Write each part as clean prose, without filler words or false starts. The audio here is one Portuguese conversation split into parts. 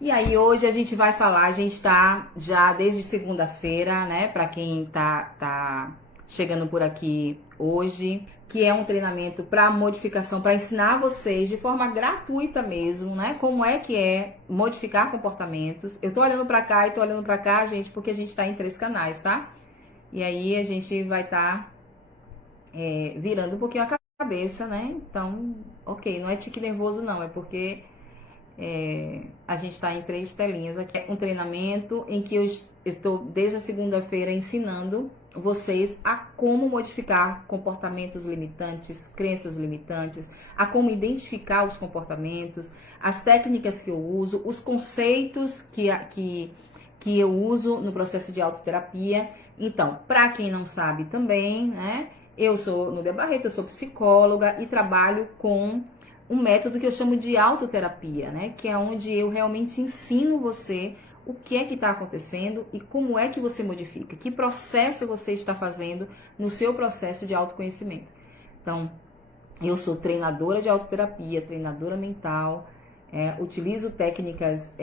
E aí hoje a gente vai falar, a gente tá já desde segunda-feira, né? Para quem tá chegando por aqui hoje, que é um treinamento para modificação, para ensinar vocês de forma gratuita mesmo, né? Como é que é modificar comportamentos. Eu tô olhando para cá e tô olhando para cá, gente, porque a gente tá em 3 canais, tá? E aí a gente vai estar virando um pouquinho a cabeça, né? Então, ok, não é tique nervoso não, é porque a gente está em 3 telinhas aqui. É um treinamento em que eu estou desde a segunda-feira ensinando vocês a como modificar comportamentos limitantes, crenças limitantes, a como identificar os comportamentos, as técnicas que eu uso, os conceitos que eu uso no processo de autoterapia. Então, para quem não sabe também, né? Eu sou Núbia Barreto, eu sou psicóloga e trabalho com um método que eu chamo de autoterapia, né? Que é onde eu realmente ensino você o que é que está acontecendo e como é que você modifica, que processo você está fazendo no seu processo de autoconhecimento. Então, eu sou treinadora de autoterapia, treinadora mental, utilizo técnicas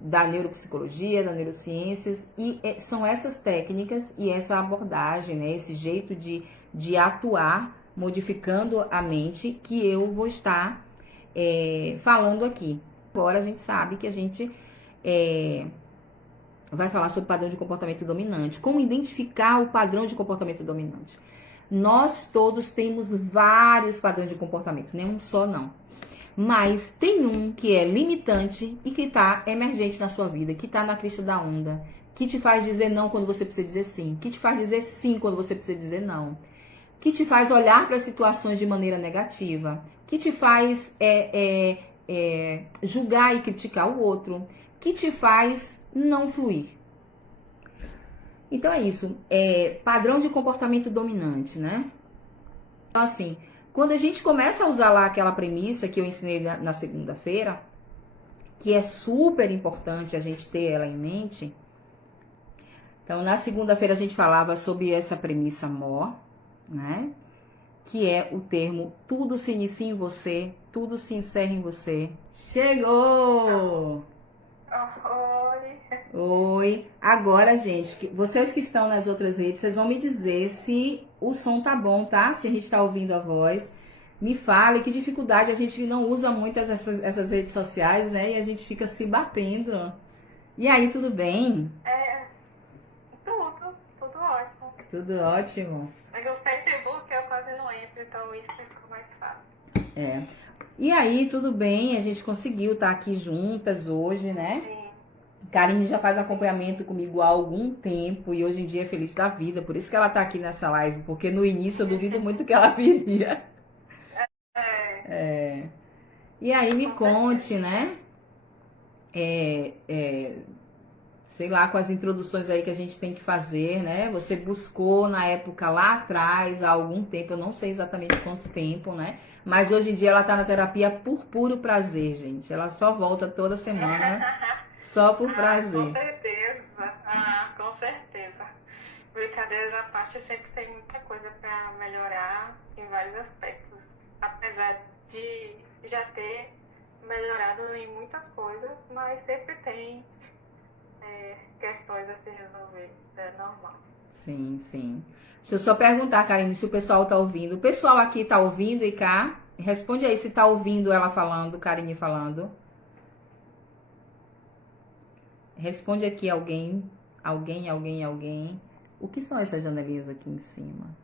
da neuropsicologia, da neurociências, e são essas técnicas e essa abordagem, né, esse jeito de atuar, modificando a mente, que eu vou estar falando aqui. Agora a gente sabe que a gente vai falar sobre padrão de comportamento dominante, como identificar o padrão de comportamento dominante. Nós todos temos vários padrões de comportamento, nem um só não. Mas tem um que é limitante e que está emergente na sua vida, que está na crista da onda, que te faz dizer não quando você precisa dizer sim, que te faz dizer sim quando você precisa dizer não, que te faz olhar para as situações de maneira negativa, que te faz julgar e criticar o outro, que te faz não fluir. Então é isso, padrão de comportamento dominante, né? Então assim, quando a gente começa a usar lá aquela premissa que eu ensinei na segunda-feira, que é super importante a gente ter ela em mente. Então, na segunda-feira a gente falava sobre essa premissa MOR, né? Que é o termo tudo se inicia em você, tudo se encerra em você. Chegou! Oi. Oi! Agora, gente, vocês que estão nas outras redes, vocês vão me dizer se o som tá bom, tá? Se a gente tá ouvindo a voz. Me fale que dificuldade, a gente não usa muito essas redes sociais, né? E a gente fica se batendo. E aí, tudo bem? É, tudo ótimo. Tudo ótimo. Mas o Facebook eu quase não entro, então isso ficou mais fácil. É. E aí, tudo bem? A gente conseguiu estar aqui juntas hoje, né? Sim, Karine já faz sim. acompanhamento comigo há algum tempo e hoje em dia é feliz da vida. Por isso que ela tá aqui nessa live, porque no início eu duvido muito que ela viria. É, E aí, me com certeza. conte, né? É, é, sei lá, com as introduções aí que a gente tem que fazer, né? Você buscou na época lá atrás, há algum tempo, eu não sei exatamente quanto tempo, né? Mas hoje em dia ela tá na terapia por puro prazer, gente. Ela só volta toda semana só por Ah, com prazer. certeza. Ah, com certeza. Brincadeiras à parte, sempre tem muita coisa para melhorar em vários aspectos. Apesar de já ter melhorado em muitas coisas, mas sempre tem questões a se resolver. É normal. Sim, sim. Deixa eu só perguntar, Karine, se o pessoal tá ouvindo. O pessoal aqui tá ouvindo e cá? Responde aí se tá ouvindo ela falando, Karine falando. Responde aqui alguém. Alguém, alguém, alguém. O que são essas janelinhas aqui em cima?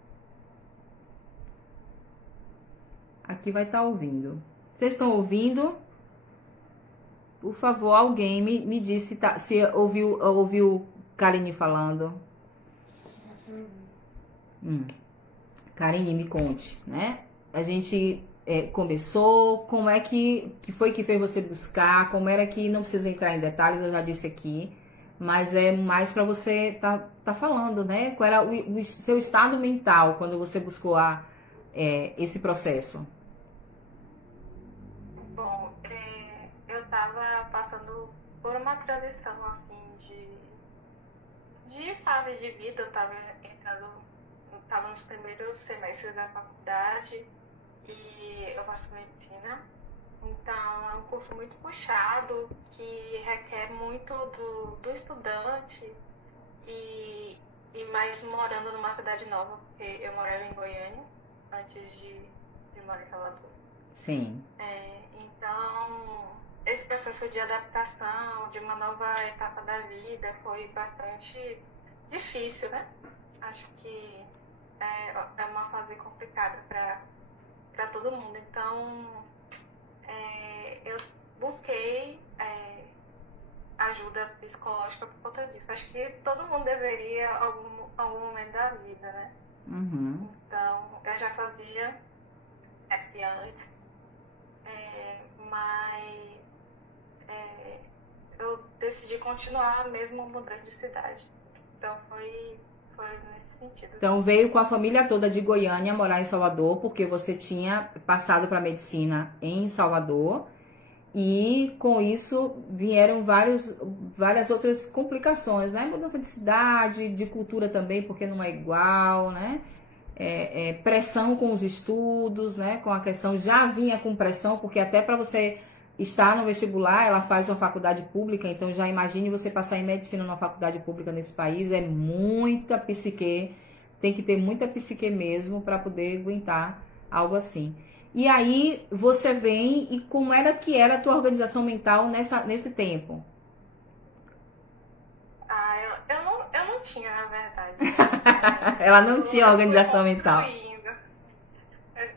Aqui vai estar ouvindo. Vocês estão ouvindo? Por favor, alguém me diz se ouviu Karine falando. Karine, me conte, né? A gente começou, como é que foi que fez você buscar, como era que, não precisa entrar em detalhes, eu já disse aqui, mas é mais para você tá falando, né? Qual era o seu estado mental quando você buscou esse processo? Bom, eu estava passando por uma transição assim de fase de vida. Eu estava entrando, estava nos primeiros semestres da faculdade e eu faço medicina. Então, é um curso muito puxado, que requer muito do estudante e mais morando numa cidade nova, porque eu morava em Goiânia antes de morar em Salvador. Sim. Então, esse processo de adaptação, de uma nova etapa da vida, foi bastante difícil, né? Acho que é uma fase complicada para todo mundo. Então, eu busquei ajuda psicológica por conta disso. Acho que todo mundo deveria algum momento da vida, né? Uhum. Então, eu já fazia antes, mas eu decidi continuar mesmo mudando de cidade. Então, foi nesse sentido. Então veio com a família toda de Goiânia morar em Salvador, porque você tinha passado para medicina em Salvador. E com isso vieram várias outras complicações, né? Mudança de cidade, de cultura também, porque não é igual, né? Pressão com os estudos, né? Com a questão, já vinha com pressão, porque até para você estar no vestibular, ela faz uma faculdade pública, então já imagine você passar em medicina numa faculdade pública nesse país, é muita psique, tem que ter muita psique mesmo para poder aguentar algo assim. E aí você vem e como era que era a tua organização mental nesse tempo? Eu não tinha, na verdade. Ela não tinha Eu fui organização mental. construindo.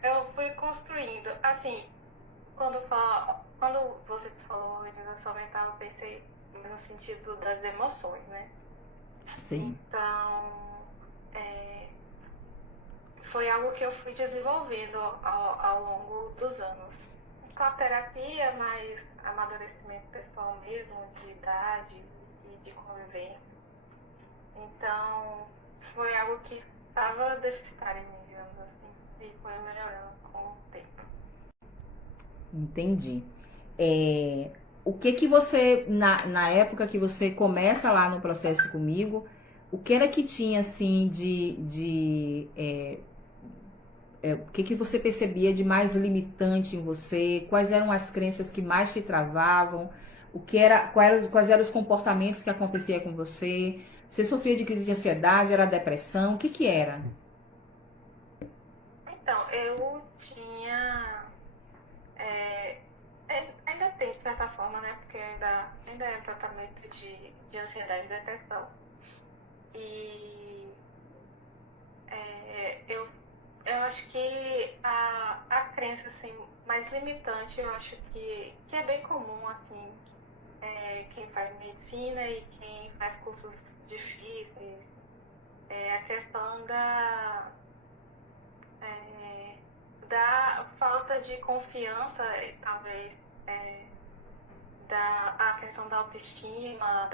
Eu fui construindo. Assim, quando você falou organização mental, eu pensei no sentido das emoções, né? Sim. Então, foi algo que eu fui desenvolvendo ao longo dos anos. Com a terapia, mas amadurecimento pessoal mesmo, de idade e de convivência. Então, foi algo que estava deficitário em mim, digamos assim, e foi melhorando com o tempo. Entendi. O que que você, na época que você começa lá no processo comigo, o que era que tinha assim o que que você percebia de mais limitante em você? Quais eram as crenças que mais te travavam? Quais eram os comportamentos que acontecia com você? Você sofria de crise de ansiedade? Era depressão? O que que era? Então, eu tinha. Ainda tem, de certa forma, né? Porque ainda é tratamento de ansiedade e depressão. E eu acho que a crença assim, mais limitante, eu acho que é bem comum, assim, quem faz medicina e quem faz cursos difíceis, é a questão da falta de confiança, talvez, a questão da autoestima,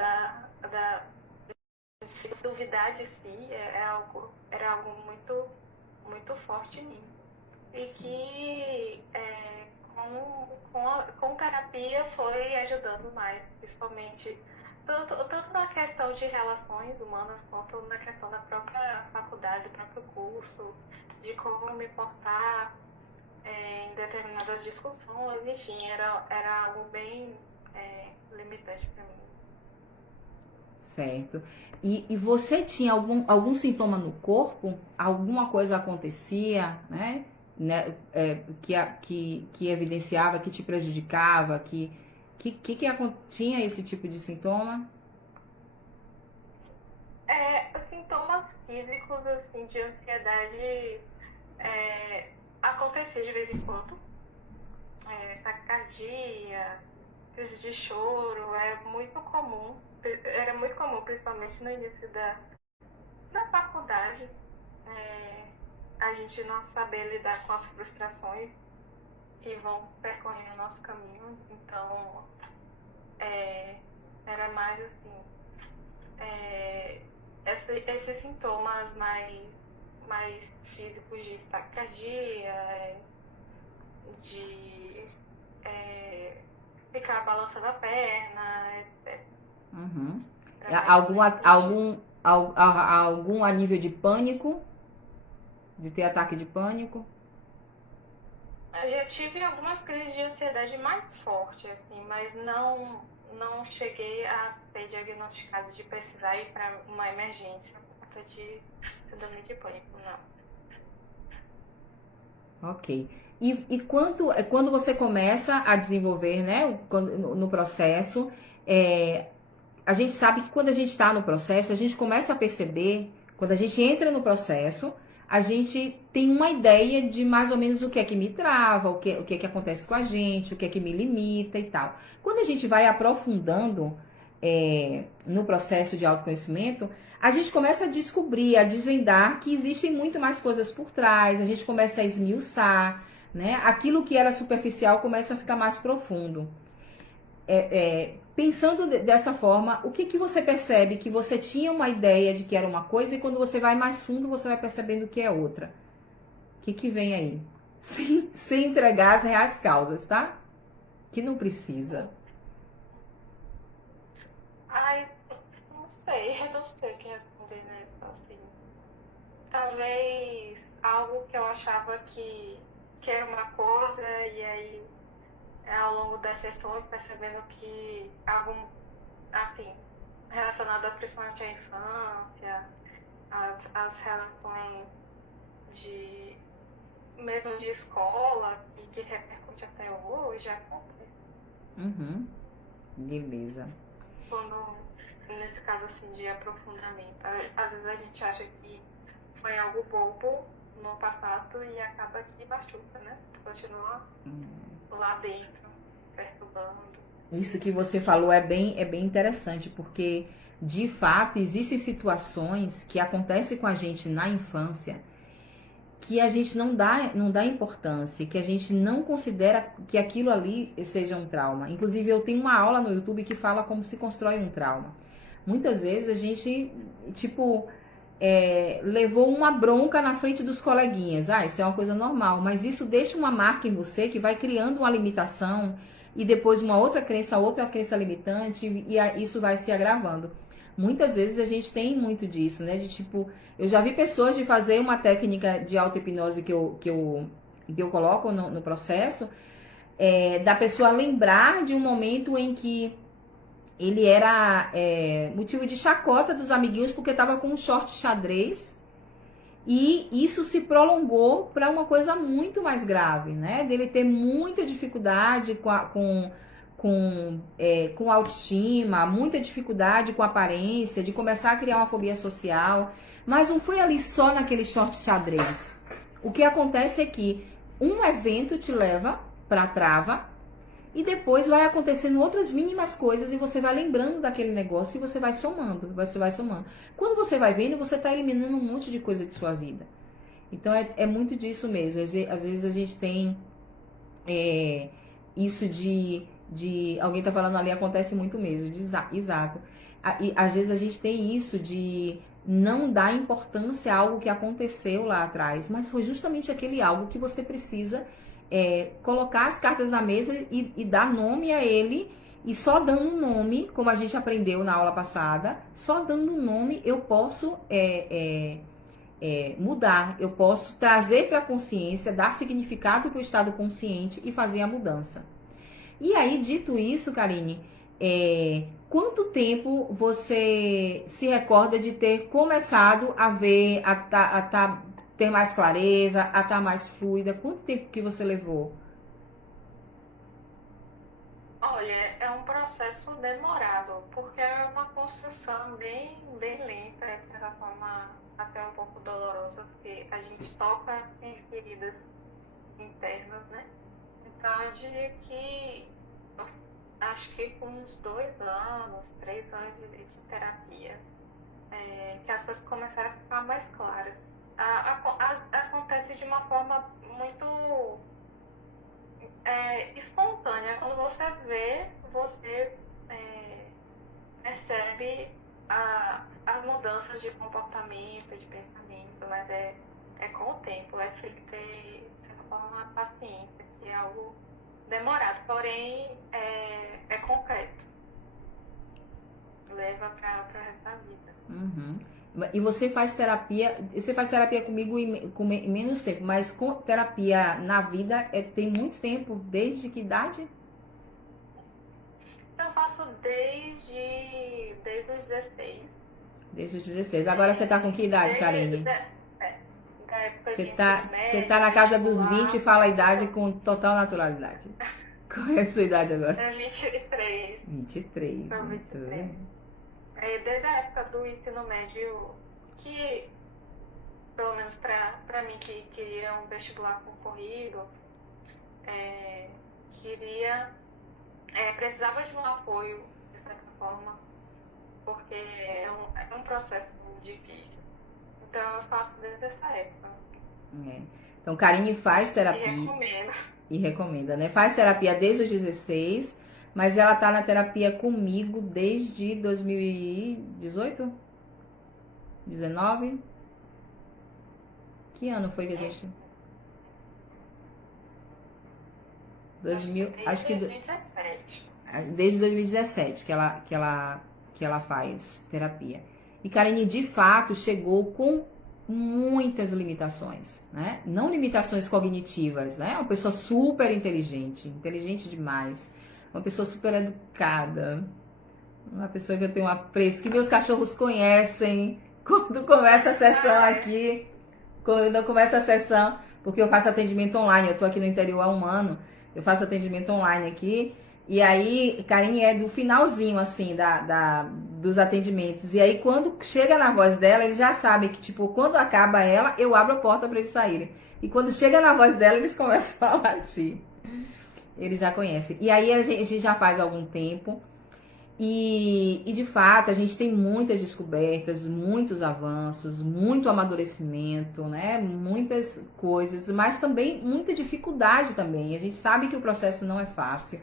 de se duvidar de si, era algo muito, muito forte em mim. E que com terapia foi ajudando mais, principalmente tanto na questão de relações humanas quanto na questão da própria faculdade, do próprio curso, de como me portar em determinadas discussões, enfim, era algo bem limitante para mim. Certo. E você tinha algum sintoma no corpo? Alguma coisa acontecia, né? Que evidenciava, que te prejudicava, tinha esse tipo de sintoma? Sintomas físicos, assim, de ansiedade acontecia de vez em quando. Taquicardia, crise de choro, era muito comum, principalmente no início da faculdade, a gente não saber lidar com as frustrações que vão percorrendo o nosso caminho. Então, era mais assim, esses sintomas mais físicos de taquicardia, de ficar balançando a perna, etc. Uhum. Algum, Algum nível de pânico? De ter ataque de pânico? Eu já tive algumas crises de ansiedade mais fortes, assim, mas não cheguei a ser diagnosticada de precisar ir para uma emergência por conta de síndrome de pânico, não. Ok. E quando você começa a desenvolver, né, no processo, a gente sabe que quando a gente está no processo, a gente começa a perceber, quando a gente entra no processo, a gente tem uma ideia de mais ou menos o que é que me trava, o que é que acontece com a gente, o que é que me limita e tal. Quando a gente vai aprofundando no processo de autoconhecimento, a gente começa a descobrir, a desvendar que existem muito mais coisas por trás, a gente começa a esmiuçar, né? Aquilo que era superficial começa a ficar mais profundo. Pensando dessa forma, o que que você percebe que você tinha uma ideia de que era uma coisa e quando você vai mais fundo você vai percebendo que é outra? O que que vem aí? Sem entregar as reais causas, tá? Que não precisa. Ai, não sei, eu não sei o que responder nessa, assim. Talvez algo que eu achava que era uma coisa, e aí ao longo das sessões percebendo que algo, assim, relacionado principalmente à infância, as relações de mesmo de escola e que repercute até hoje, acontece. Uhum. Beleza. Quando, nesse caso assim, de aprofundamento, às vezes a gente acha que foi algo bobo no passado e acaba que machuca, né? Continua lá dentro, perturbando. Isso que você falou é bem interessante, porque de fato existem situações que acontecem com a gente na infância que a gente não dá importância, que a gente não considera que aquilo ali seja um trauma. Inclusive, eu tenho uma aula no YouTube que fala como se constrói um trauma. Muitas vezes a gente, tipo, levou uma bronca na frente dos coleguinhas. Ah, isso é uma coisa normal, mas isso deixa uma marca em você que vai criando uma limitação e depois uma outra crença limitante e isso vai se agravando. Muitas vezes a gente tem muito disso, né? De tipo, eu já vi pessoas de fazer uma técnica de auto-hipnose que eu coloco no processo, da pessoa lembrar de um momento em que ele era motivo de chacota dos amiguinhos porque estava com um short xadrez e isso se prolongou para uma coisa muito mais grave, né? Dele ter muita dificuldade com autoestima, muita dificuldade com aparência, de começar a criar uma fobia social. Mas não foi ali só naquele short xadrez. O que acontece é que um evento te leva para a trava e depois vai acontecendo outras mínimas coisas e você vai lembrando daquele negócio e você vai somando, você vai somando. Quando você vai vendo, você está eliminando um monte de coisa de sua vida. Então é muito disso mesmo. Às vezes a gente tem isso de. Alguém tá falando ali, acontece muito mesmo. Exato. E, às vezes a gente tem isso de não dar importância a algo que aconteceu lá atrás, mas foi justamente aquele algo que você precisa colocar as cartas na mesa e dar nome a ele. E só dando um nome, como a gente aprendeu na aula passada, só dando um nome eu posso mudar, eu posso trazer para a consciência, dar significado para o estado consciente e fazer a mudança. E aí, dito isso, Karine, quanto tempo você se recorda de ter começado a ver, ter mais clareza, a estar mais fluida? Quanto tempo que você levou? Olha, é um processo demorado, porque é uma construção bem lenta, de certa forma até um pouco dolorosa, porque a gente toca em feridas internas, né? Então eu diria que acho que com uns 2 anos, 3 anos de terapia, que as coisas começaram a ficar mais claras. Acontece de uma forma muito espontânea. Quando você vê, você percebe as mudanças de comportamento, de pensamento, mas é com o tempo, tem que ter, de certa forma, uma paciência, que é algo demorado, porém é concreto. leva para o resto da vida. Uhum. E você faz terapia comigo com menos tempo, mas com terapia na vida tem muito tempo, desde que idade? Eu faço desde os 16. Desde os 16. Agora você tá com que idade, Karine? Da época Você de tá, ensino você médio, tá na casa dos vestibular. 20 e fala a idade com total naturalidade. Qual é a sua idade agora? É 23. 23. Tô Muito 23. bem. Desde a época do ensino médio, que, pelo menos pra mim que queria um vestibular concorrido, precisava de um apoio, de certa forma, porque é um processo difícil. Então eu faço desde essa época. Então, Karine faz E terapia. recomendo. E recomenda, né? Faz terapia desde os 16, mas ela tá na terapia comigo desde 2018? 19? Que ano foi que a gente... 2000, acho que 2017. desde 2017 que ela faz terapia. E Karine, de fato, chegou com muitas limitações, né? Não limitações cognitivas, né? Uma pessoa super inteligente, inteligente demais, uma pessoa super educada, uma pessoa que eu tenho um apreço, que meus cachorros conhecem quando começa a sessão aqui, quando eu começo a sessão, porque eu faço atendimento online, eu tô aqui no interior há um ano, eu faço atendimento online aqui, e aí, Karine é do finalzinho, assim, dos atendimentos. E aí, quando chega na voz dela, eles já sabem que, tipo, quando acaba ela, eu abro a porta para eles saírem. E quando chega na voz dela, eles começam a latir. Eles já conhecem. E aí, a gente já faz algum tempo. E de fato, a gente tem muitas descobertas, muitos avanços, muito amadurecimento, né? Muitas coisas, mas também muita dificuldade também. A gente sabe que o processo não é fácil.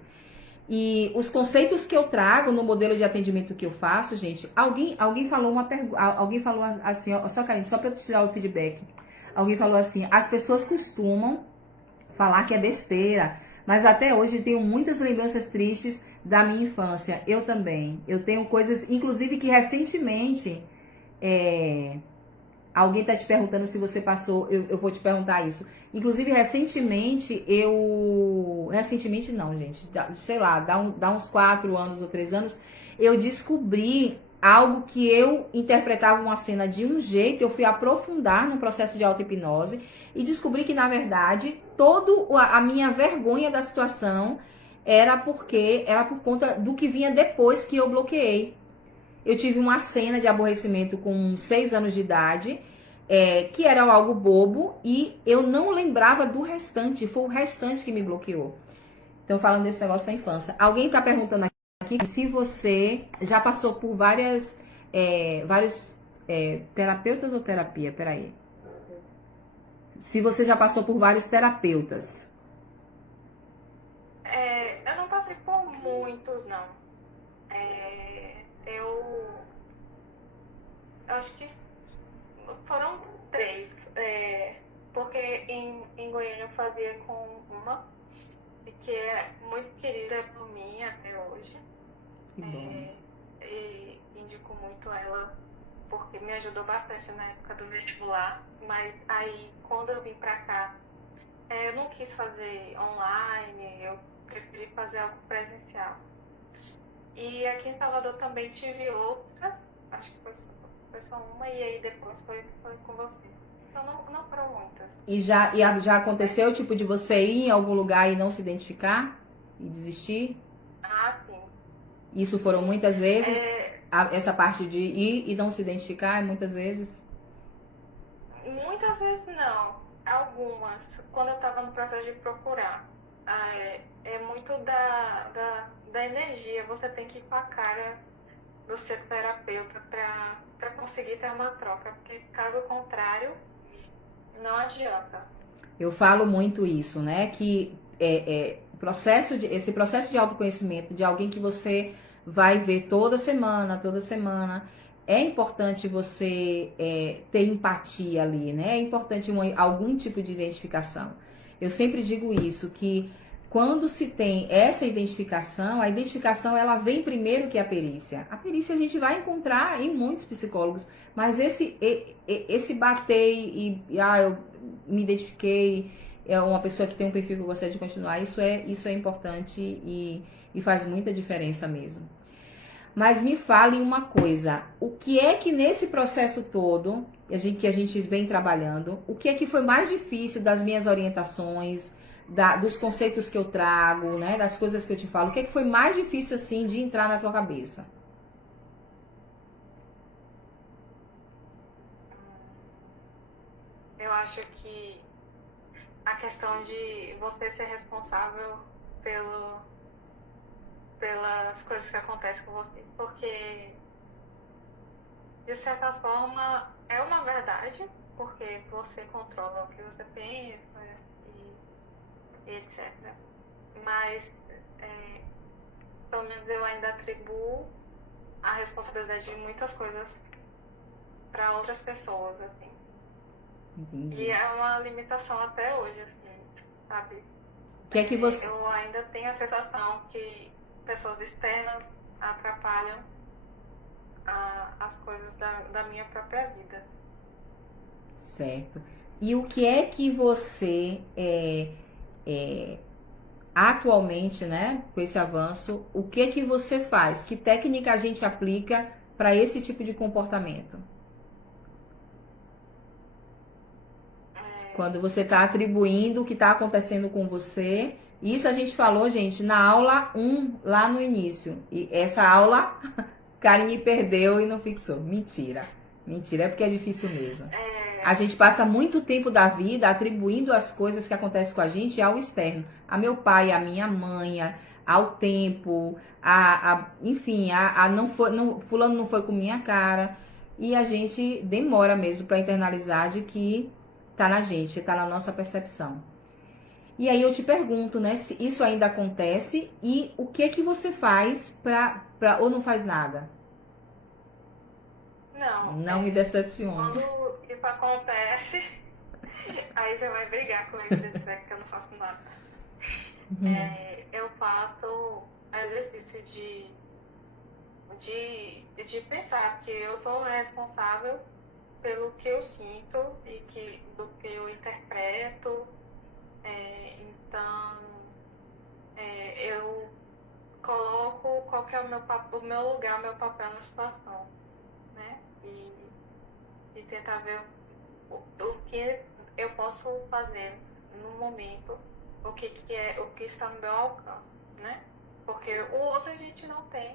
E os conceitos que eu trago no modelo de atendimento que eu faço, gente, alguém falou uma pergunta, alguém falou assim, ó, só Karine, só para eu te dar o feedback. Alguém falou assim: as pessoas costumam falar que é besteira, mas até hoje eu tenho muitas lembranças tristes da minha infância. Eu também. Eu tenho coisas, inclusive que recentemente alguém tá te perguntando se você passou, eu vou te perguntar isso. Inclusive, recentemente não, gente, sei lá, dá uns 4 anos ou 3 anos, eu descobri algo que eu interpretava uma cena de um jeito, eu fui aprofundar no processo de auto-hipnose e descobri que, na verdade, toda a minha vergonha da situação era por conta do que vinha depois que eu bloqueei. Eu tive uma cena de aborrecimento com 6 anos de idade, que era algo bobo, e eu não lembrava do restante. Foi o restante que me bloqueou. Então, falando desse negócio da infância. Alguém tá perguntando aqui se você já passou por vários terapeutas ou terapia? Peraí. Se você já passou por vários terapeutas. Eu não passei por muitos, não. Eu acho que foram 3, porque em Goiânia eu fazia com uma, que é muito querida por mim até hoje. Que bom. E indico muito ela, porque me ajudou bastante na época do vestibular, mas aí quando eu vim pra cá, eu não quis fazer online, eu preferi fazer algo presencial. E aqui em Salvador também tive outras, acho que foi só uma, e aí depois foi com você. Então não foram muitas. E já aconteceu, tipo, de você ir em algum lugar e não se identificar? E desistir? Ah, sim. Isso foram muitas vezes? Essa parte de ir e não se identificar, muitas vezes? Muitas vezes não. Algumas. Quando eu estava no processo de procurar. É muito da energia. Você tem que ir com a cara do seu terapeuta para conseguir ter uma troca. Porque caso contrário, não adianta. Eu falo muito isso, né? Que esse processo de autoconhecimento de alguém que você vai ver toda semana, é importante você ter empatia ali, né? É importante algum tipo de identificação. Eu sempre digo isso, que quando se tem essa identificação, a identificação ela vem primeiro que a perícia. A perícia a gente vai encontrar em muitos psicólogos, mas esse bater eu me identifiquei, é uma pessoa que tem um perfil que eu gostaria de continuar, isso é importante e faz muita diferença mesmo. Mas me fale uma coisa, o que é que nesse processo todo, que a gente vem trabalhando, o que é que foi mais difícil das minhas orientações, dos conceitos que eu trago, né, das coisas que eu te falo, o que é que foi mais difícil, assim, de entrar na tua cabeça? Eu acho que a questão de você ser responsável pelas coisas que acontecem com você. Porque, de certa forma, é uma verdade, porque você controla o que você pensa e etc. Mas, pelo menos eu ainda atribuo a responsabilidade de muitas coisas para outras pessoas, assim. Entendi. E é uma limitação até hoje, assim, sabe? O que é que você... Eu ainda tenho a sensação que pessoas externas atrapalham as coisas da minha própria vida. Certo. E o que é que você, atualmente, né, com esse avanço, o que é que você faz? Que técnica a gente aplica para esse tipo de comportamento? Quando você está atribuindo o que está acontecendo com você. Isso a gente falou, gente, na aula 1, lá no início. E essa aula, Karine perdeu e não fixou. Mentira. Mentira, é porque é difícil mesmo. A gente passa muito tempo da vida atribuindo as coisas que acontecem com a gente ao externo. A meu pai, a minha mãe, ao tempo, enfim, fulano não foi com minha cara. E a gente demora mesmo para internalizar de que tá na gente, tá na nossa percepção. E aí eu te pergunto, né, se isso ainda acontece e o que você faz ou não faz nada? Não me decepcione. Quando isso acontece, aí você vai brigar comigo se disser que eu não faço nada. Eu faço exercício de pensar que eu sou responsável pelo que eu sinto e do que eu interpreto. Então, eu coloco qual que é o meu lugar, o meu papel na situação, né? E tentar ver o que eu posso fazer no momento, o que está no meu alcance, né? Porque o outro a gente não tem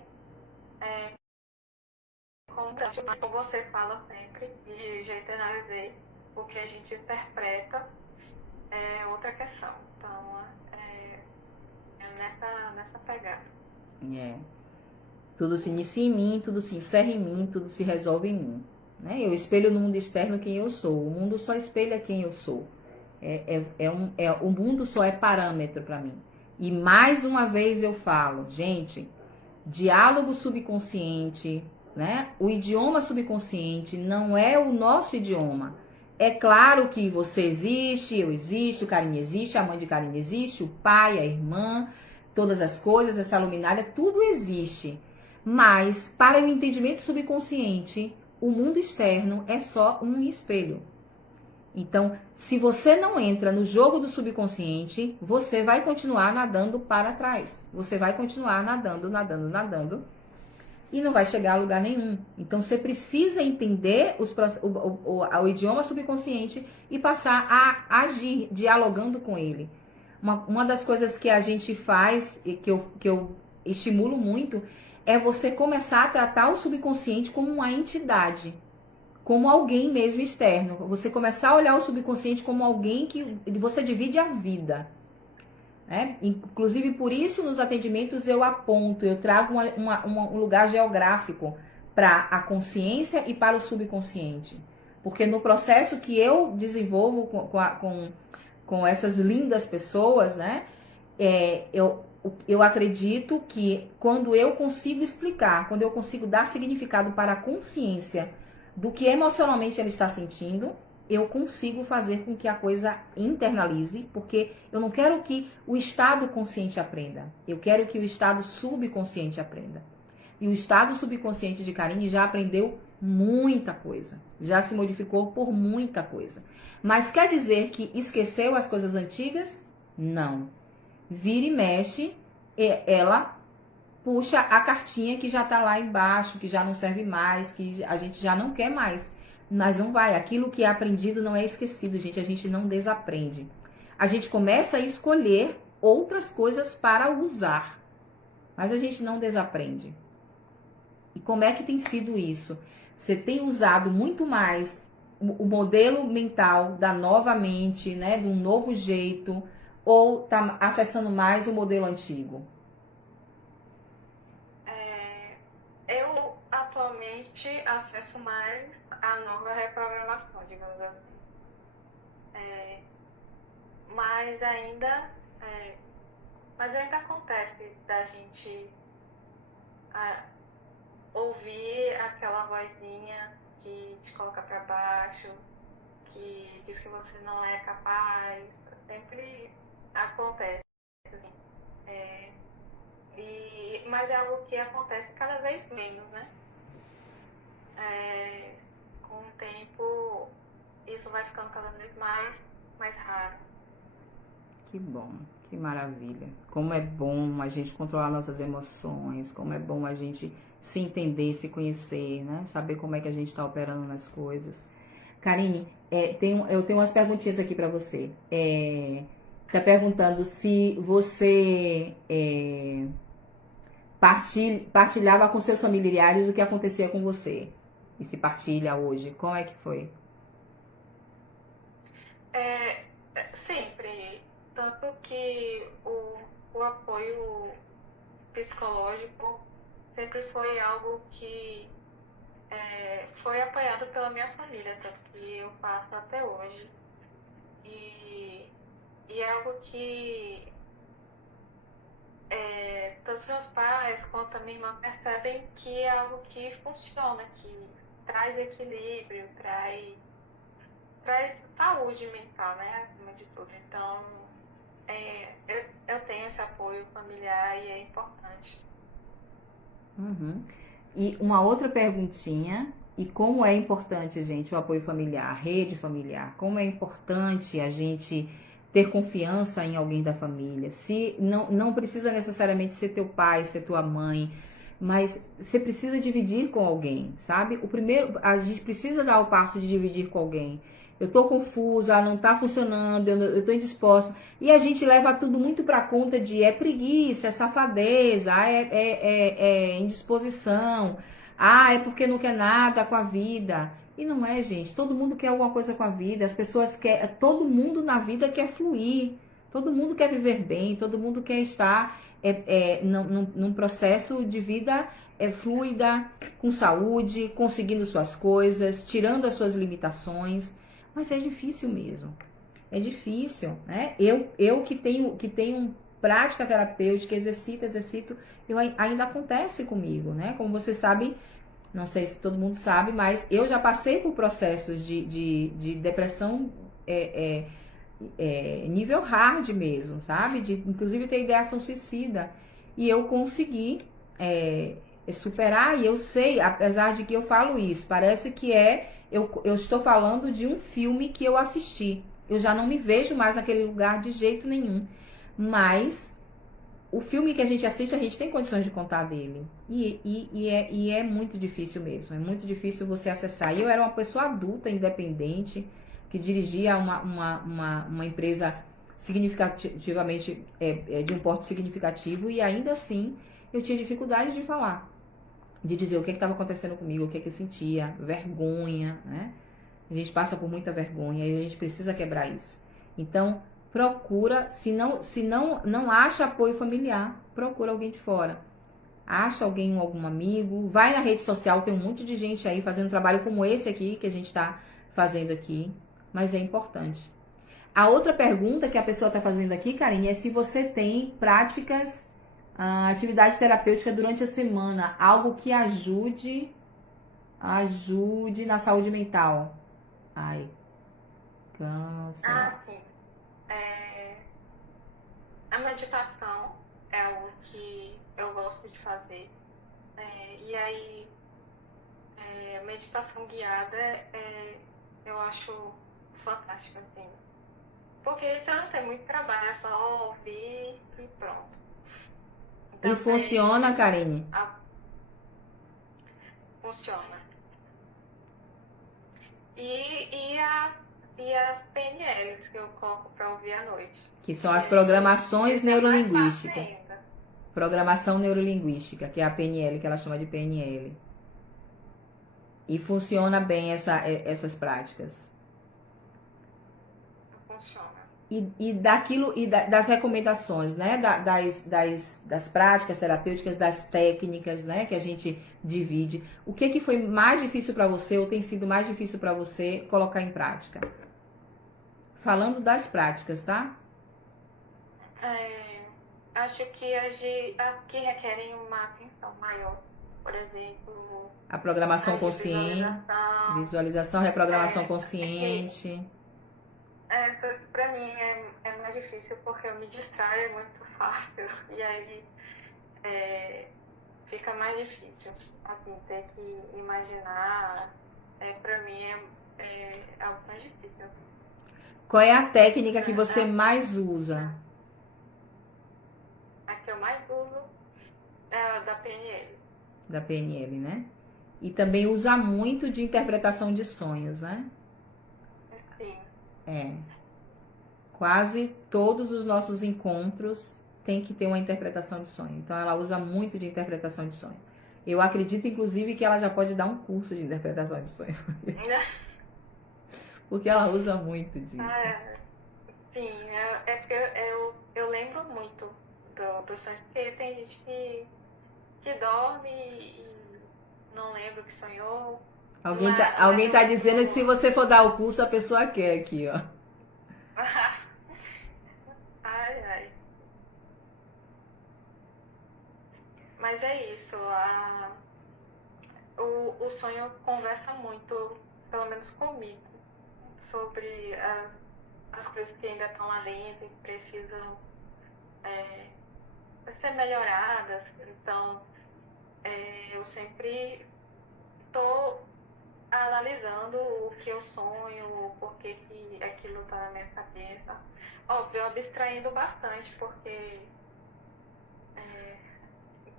como você fala sempre, e já internalizei, o que a gente interpreta é outra questão. Então, nessa pegada. Tudo se inicia em mim, tudo se encerra em mim, tudo se resolve em mim. Né? Eu espelho no mundo externo quem eu sou. O mundo só espelha quem eu sou. O mundo só é parâmetro para mim. E mais uma vez eu falo, gente, diálogo subconsciente, né? O idioma subconsciente não é o nosso idioma. É claro que você existe, eu existo, o Karine existe, a mãe de Karine existe, o pai, a irmã, todas as coisas, essa luminária, tudo existe. Mas, para o entendimento subconsciente, o mundo externo é só um espelho. Então, se você não entra no jogo do subconsciente, você vai continuar nadando para trás. Você vai continuar nadando e não vai chegar a lugar nenhum. Então, você precisa entender o idioma subconsciente e passar a agir, dialogando com ele. Uma das coisas que a gente faz e que eu estimulo muito é você começar a tratar o subconsciente como uma entidade, como alguém mesmo externo. Você começar a olhar o subconsciente como alguém que você divide a vida. Inclusive, por isso, nos atendimentos eu aponto, eu trago um lugar geográfico para a consciência e para o subconsciente. Porque no processo que eu desenvolvo com essas lindas pessoas, né, eu acredito que quando eu consigo explicar, quando eu consigo dar significado para a consciência do que emocionalmente ele está sentindo, eu consigo fazer com que a coisa internalize, porque eu não quero que o estado consciente aprenda, eu quero que o estado subconsciente aprenda. E o estado subconsciente de Karine já aprendeu muita coisa, já se modificou por muita coisa. Mas quer dizer que esqueceu as coisas antigas? Não. Vira e mexe, ela puxa a cartinha que já tá lá embaixo, que já não serve mais, que a gente já não quer mais. Mas não vai. Aquilo que é aprendido não é esquecido, gente. A gente não desaprende. A gente começa a escolher outras coisas para usar, mas a gente não desaprende. E como é que tem sido isso? Você tem usado muito mais o modelo mental da nova mente, né, de um novo jeito, ou tá acessando mais o modelo antigo? Eu atualmente acesso mais a nova reprogramação, digamos assim. Mas ainda, mas ainda acontece da gente ouvir aquela vozinha que te coloca para baixo, que diz que você não é capaz. Sempre acontece. Assim. Mas é algo que acontece cada vez menos, né? Com o tempo, isso vai ficando cada vez mais raro. Que bom, que maravilha. Como é bom a gente controlar nossas emoções, como é bom a gente se entender, se conhecer, né? Saber como é que a gente está operando nas coisas. Karine, eu tenho umas perguntinhas aqui para você. Tá perguntando se você partilhava com seus familiares o que acontecia com você. E se partilha hoje, como é que foi? Sempre. Tanto que o apoio psicológico sempre foi algo que foi apoiado pela minha família, tanto que eu faço até hoje. E é algo que tanto meus pais quanto a minha irmã percebem que é algo que funciona, que traz equilíbrio, traz saúde mental, né? Acima de tudo. Então, eu tenho esse apoio familiar e é importante. Uhum. E uma outra perguntinha, e como é importante, gente, o apoio familiar, a rede familiar, como é importante a gente ter confiança em alguém da família. Se não precisa necessariamente ser teu pai, ser tua mãe, mas você precisa dividir com alguém, sabe? A gente precisa dar o passo de dividir com alguém. Eu tô confusa, não tá funcionando, eu tô indisposta. E a gente leva tudo muito pra conta de preguiça, é safadeza, é indisposição, é porque não quer nada com a vida. E não é, gente. Todo mundo quer alguma coisa com a vida. As pessoas querem. Todo mundo na vida quer fluir. Todo mundo quer viver bem. Todo mundo quer estar num processo de vida fluida, com saúde, conseguindo suas coisas, tirando as suas limitações. Mas é difícil mesmo. É difícil, né? Eu que tenho prática terapêutica, exercito, ainda acontece comigo, né? Como você sabe. Não sei se todo mundo sabe, mas eu já passei por processos de depressão nível hard mesmo, sabe? Inclusive ter ideação suicida. E eu consegui superar, e eu sei, apesar de que eu falo isso, parece que eu estou falando de um filme que eu assisti. Eu já não me vejo mais naquele lugar de jeito nenhum. Mas o filme que a gente assiste, a gente tem condições de contar dele. E é muito difícil mesmo. É muito difícil você acessar. E eu era uma pessoa adulta, independente, que dirigia uma empresa significativamente, de um porte significativo. E ainda assim, eu tinha dificuldade de falar. De dizer o que estava acontecendo comigo, o que eu sentia. Vergonha, né? A gente passa por muita vergonha e a gente precisa quebrar isso. Então, procura, se não acha apoio familiar, procura alguém de fora. Acha algum amigo, vai na rede social, tem um monte de gente aí fazendo um trabalho como esse aqui, que a gente está fazendo aqui, mas é importante. A outra pergunta que a pessoa está fazendo aqui, Karine, é se você tem práticas, atividade terapêutica durante a semana, algo que ajude na saúde mental. Ai, descansa. Sim. A meditação é algo que eu gosto de fazer. E aí, meditação guiada eu acho fantástica, assim. Porque você não tem muito trabalho, é só ouvir e pronto. E funciona, Karine? Funciona. E as PNLs que eu coloco para ouvir à noite. Que são as programações neurolinguísticas. Programação neurolinguística, que é a PNL, que ela chama de PNL. E funciona bem essas práticas. Funciona. Das recomendações, né? Das práticas terapêuticas, das técnicas, né? Que a gente divide. O que foi mais difícil para você, ou tem sido mais difícil para você colocar em prática? Falando das práticas, tá? Acho que as que requerem uma atenção maior. Por exemplo, a programação consciente, visualização, reprogramação consciente. Pra mim é mais difícil porque eu me distraio muito fácil e aí fica mais difícil, assim, ter que imaginar. Pra mim é algo mais difícil. Qual é a técnica que você mais usa? A que eu mais uso é a da PNL. Da PNL, né? E também usa muito de interpretação de sonhos, né? Sim. Quase todos os nossos encontros tem que ter uma interpretação de sonho. Então, ela usa muito de interpretação de sonho. Eu acredito, inclusive, que ela já pode dar um curso de interpretação de sonho. Porque ela usa muito disso. Sim, porque eu lembro muito do sonho, porque tem gente que dorme e não lembra o que sonhou. Alguém tá dizendo que se você for dar o curso, a pessoa quer aqui, ó. Ai. Mas é isso, o sonho conversa muito, pelo menos comigo, sobre as coisas que ainda estão lá dentro e que precisam ser melhoradas. Então, eu sempre estou analisando o que eu sonho, o porquê que aquilo está na minha cabeça. Óbvio, abstraindo bastante, porque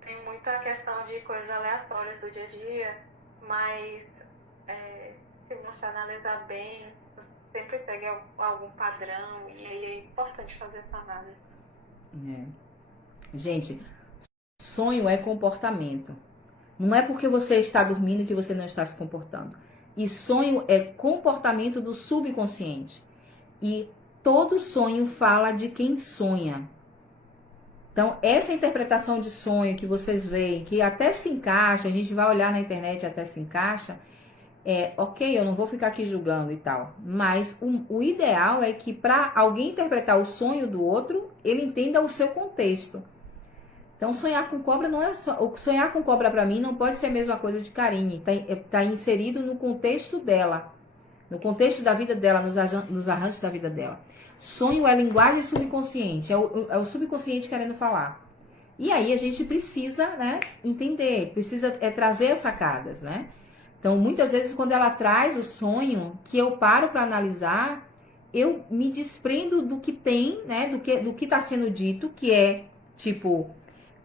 tem muita questão de coisas aleatórias do dia a dia, mas se você analisar bem, você sempre segue algum padrão, e aí é importante fazer essa análise. Gente, sonho é comportamento. Não é porque você está dormindo que você não está se comportando. E sonho é comportamento do subconsciente. E todo sonho fala de quem sonha. Então, essa interpretação de sonho que vocês veem, que até se encaixa, a gente vai olhar na internet, até se encaixa, ok, eu não vou ficar aqui julgando e tal. Mas o ideal é que para alguém interpretar o sonho do outro, ele entenda o seu contexto. Então, sonhar com cobra não é só... Sonhar com cobra para mim não pode ser a mesma coisa de Karine. Tá inserido no contexto dela. No contexto da vida dela, nos arranjos da vida dela. Sonho é linguagem subconsciente. É o subconsciente querendo falar. E aí a gente precisa, né, entender. Precisa trazer as sacadas, né? Então, muitas vezes, quando ela traz o sonho, que eu paro para analisar, eu me desprendo do que tem, né? Do que tá sendo dito, que é, tipo...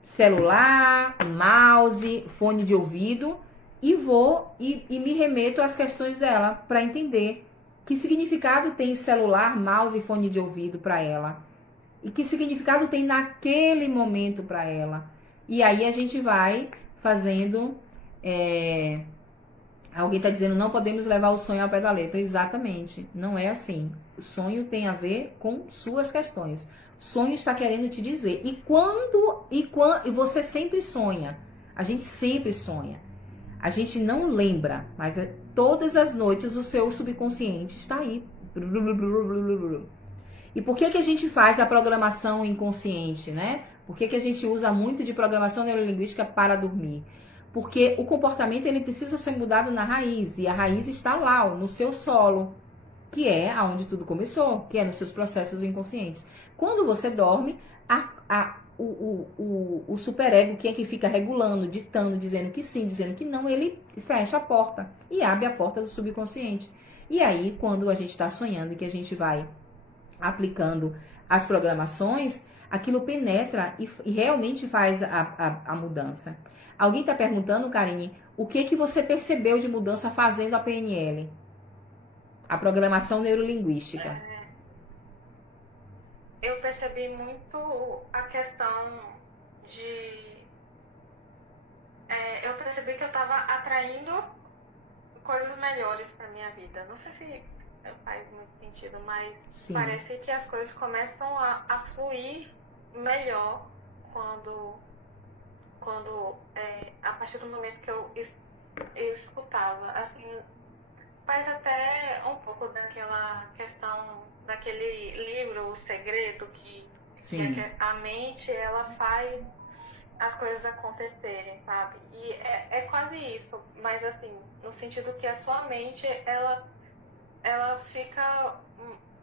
celular, mouse, fone de ouvido, e vou e me remeto às questões dela para entender que significado tem celular, mouse e fone de ouvido para ela e que significado tem naquele momento para ela. E aí a gente vai fazendo. Alguém está dizendo não podemos levar o sonho ao pé da letra. Exatamente, não é assim. O sonho tem a ver com suas questões. Sonho está querendo te dizer. E quando você sempre sonha. A gente sempre sonha. A gente não lembra, mas todas as noites o seu subconsciente está aí. E por que a gente faz a programação inconsciente, né? Por que a gente usa muito de programação neurolinguística para dormir? Porque o comportamento ele precisa ser mudado na raiz. E a raiz está lá, no seu solo. que é aonde tudo começou, que é nos seus processos inconscientes. Quando você dorme, o superego, que é que fica regulando, ditando, dizendo que sim, dizendo que não, ele fecha a porta e abre a porta do subconsciente. E aí, quando a gente está sonhando e que a gente vai aplicando as programações, aquilo penetra e realmente faz a mudança. Alguém está perguntando, Karine, o que você percebeu de mudança fazendo a PNL? A programação neurolinguística. Eu percebi muito a questão de... eu percebi que eu estava atraindo coisas melhores para minha vida. Não sei se faz muito sentido, mas sim, parece que as coisas começam a fluir melhor quando a partir do momento que eu escutava. Assim, faz até um pouco daquela questão, daquele livro, O Segredo, que a mente, ela faz as coisas acontecerem, sabe? E é quase isso, mas assim, no sentido que a sua mente, ela fica...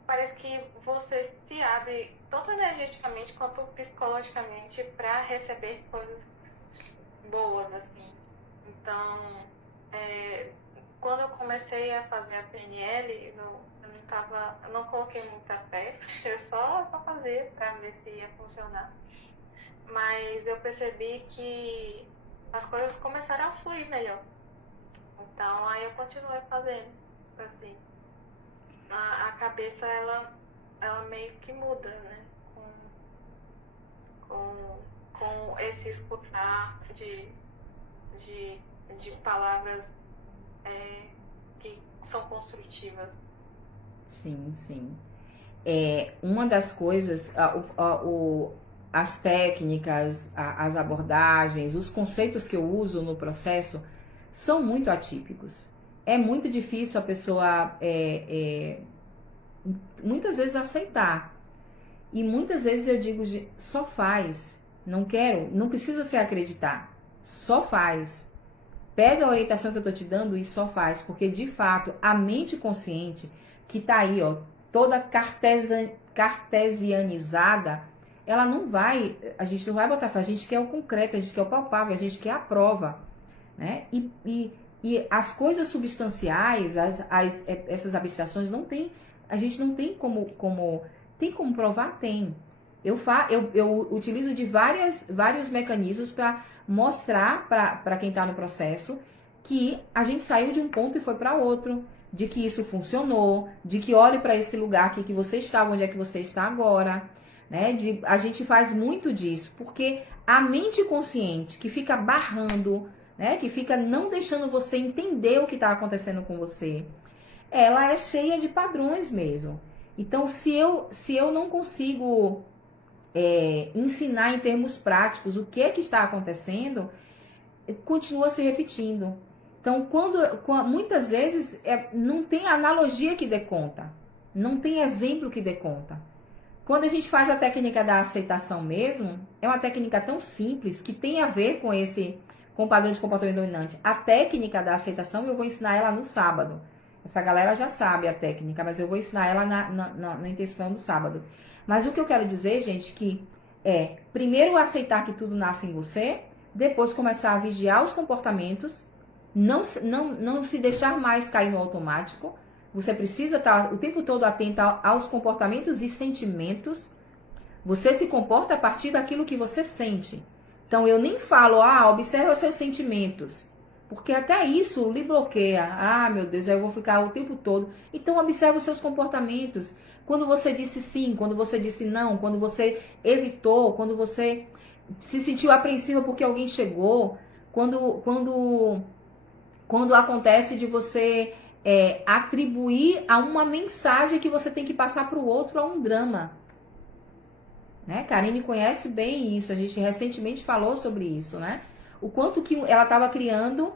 Parece que você se abre tanto energeticamente quanto psicologicamente para receber coisas boas, assim. Então, quando eu comecei a fazer a PNL, eu não coloquei muita fé, eu só fazia para ver se ia funcionar. Mas eu percebi que as coisas começaram a fluir melhor. Então, aí eu continuei fazendo, assim. A cabeça, ela meio que muda, né? Com esse escutar de palavras que são construtivas. Sim, sim. Uma das coisas, as técnicas, as abordagens, os conceitos que eu uso no processo são muito atípicos. É muito difícil a pessoa muitas vezes aceitar. E muitas vezes eu digo, só faz. Não quero, não precisa se acreditar. Só faz. Pega a orientação que eu tô te dando e só faz. Porque, de fato, a mente consciente, que tá aí, ó, toda cartesianizada, ela não vai, a gente não vai botar fé. A gente quer o concreto, a gente quer o palpável, a gente quer a prova, né? E as coisas substanciais, essas abstrações, não tem, a gente não tem como provar? Tem. Eu utilizo de vários mecanismos para mostrar para quem está no processo que a gente saiu de um ponto e foi para outro, de que isso funcionou, de que olhe para esse lugar aqui que você estava, onde é que você está agora, né? A gente faz muito disso, porque a mente consciente que fica barrando, né? Que fica não deixando você entender o que está acontecendo com você, ela é cheia de padrões mesmo. Então, se eu não consigo ensinar em termos práticos o que é que está acontecendo, continua se repetindo. Então, muitas vezes não tem analogia que dê conta, não tem exemplo que dê conta. Quando a gente faz a técnica da aceitação mesmo, é uma técnica tão simples que tem a ver com o padrão de comportamento dominante. A técnica da aceitação eu vou ensinar ela no sábado. Essa galera já sabe a técnica, mas eu vou ensinar ela no intensivão no sábado. Mas o que eu quero dizer, gente, que primeiro aceitar que tudo nasce em você, depois começar a vigiar os comportamentos, não se deixar mais cair no automático. Você precisa estar o tempo todo atento aos comportamentos e sentimentos. Você se comporta a partir daquilo que você sente. Então, eu nem falo, observa os seus sentimentos. Porque até isso lhe bloqueia. Meu Deus, aí eu vou ficar o tempo todo. Então, observa os seus comportamentos. Quando você disse sim, quando você disse não, quando você evitou, quando você se sentiu apreensiva porque alguém chegou, quando acontece de você atribuir a uma mensagem que você tem que passar para o outro a um drama. Né? Karine conhece bem isso, a gente recentemente falou sobre isso, né? O quanto que ela estava criando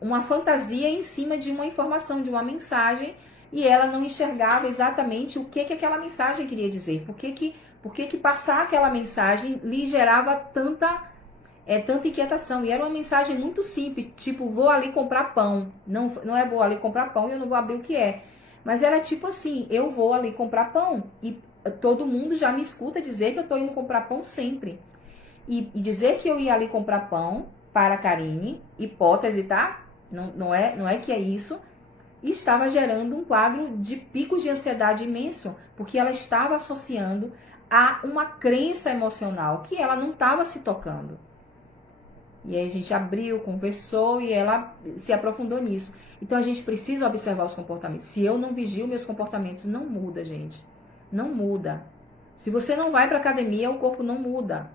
uma fantasia em cima de uma informação, de uma mensagem, e ela não enxergava exatamente o que aquela mensagem queria dizer. Por que passar aquela mensagem lhe gerava tanta inquietação. E era uma mensagem muito simples, tipo, vou ali comprar pão. Não é vou ali comprar pão e eu não vou abrir o que é. Mas era tipo assim, eu vou ali comprar pão e todo mundo já me escuta dizer que eu tô indo comprar pão sempre. E dizer que eu ia ali comprar pão para a Karine, hipótese, tá? Não é que é isso. E estava gerando um quadro de picos de ansiedade imenso, porque ela estava associando a uma crença emocional que ela não estava se tocando. E aí a gente abriu, conversou e ela se aprofundou nisso. Então a gente precisa observar os comportamentos. Se eu não vigio meus comportamentos, não muda, gente. Não muda. Se você não vai para academia, o corpo não muda.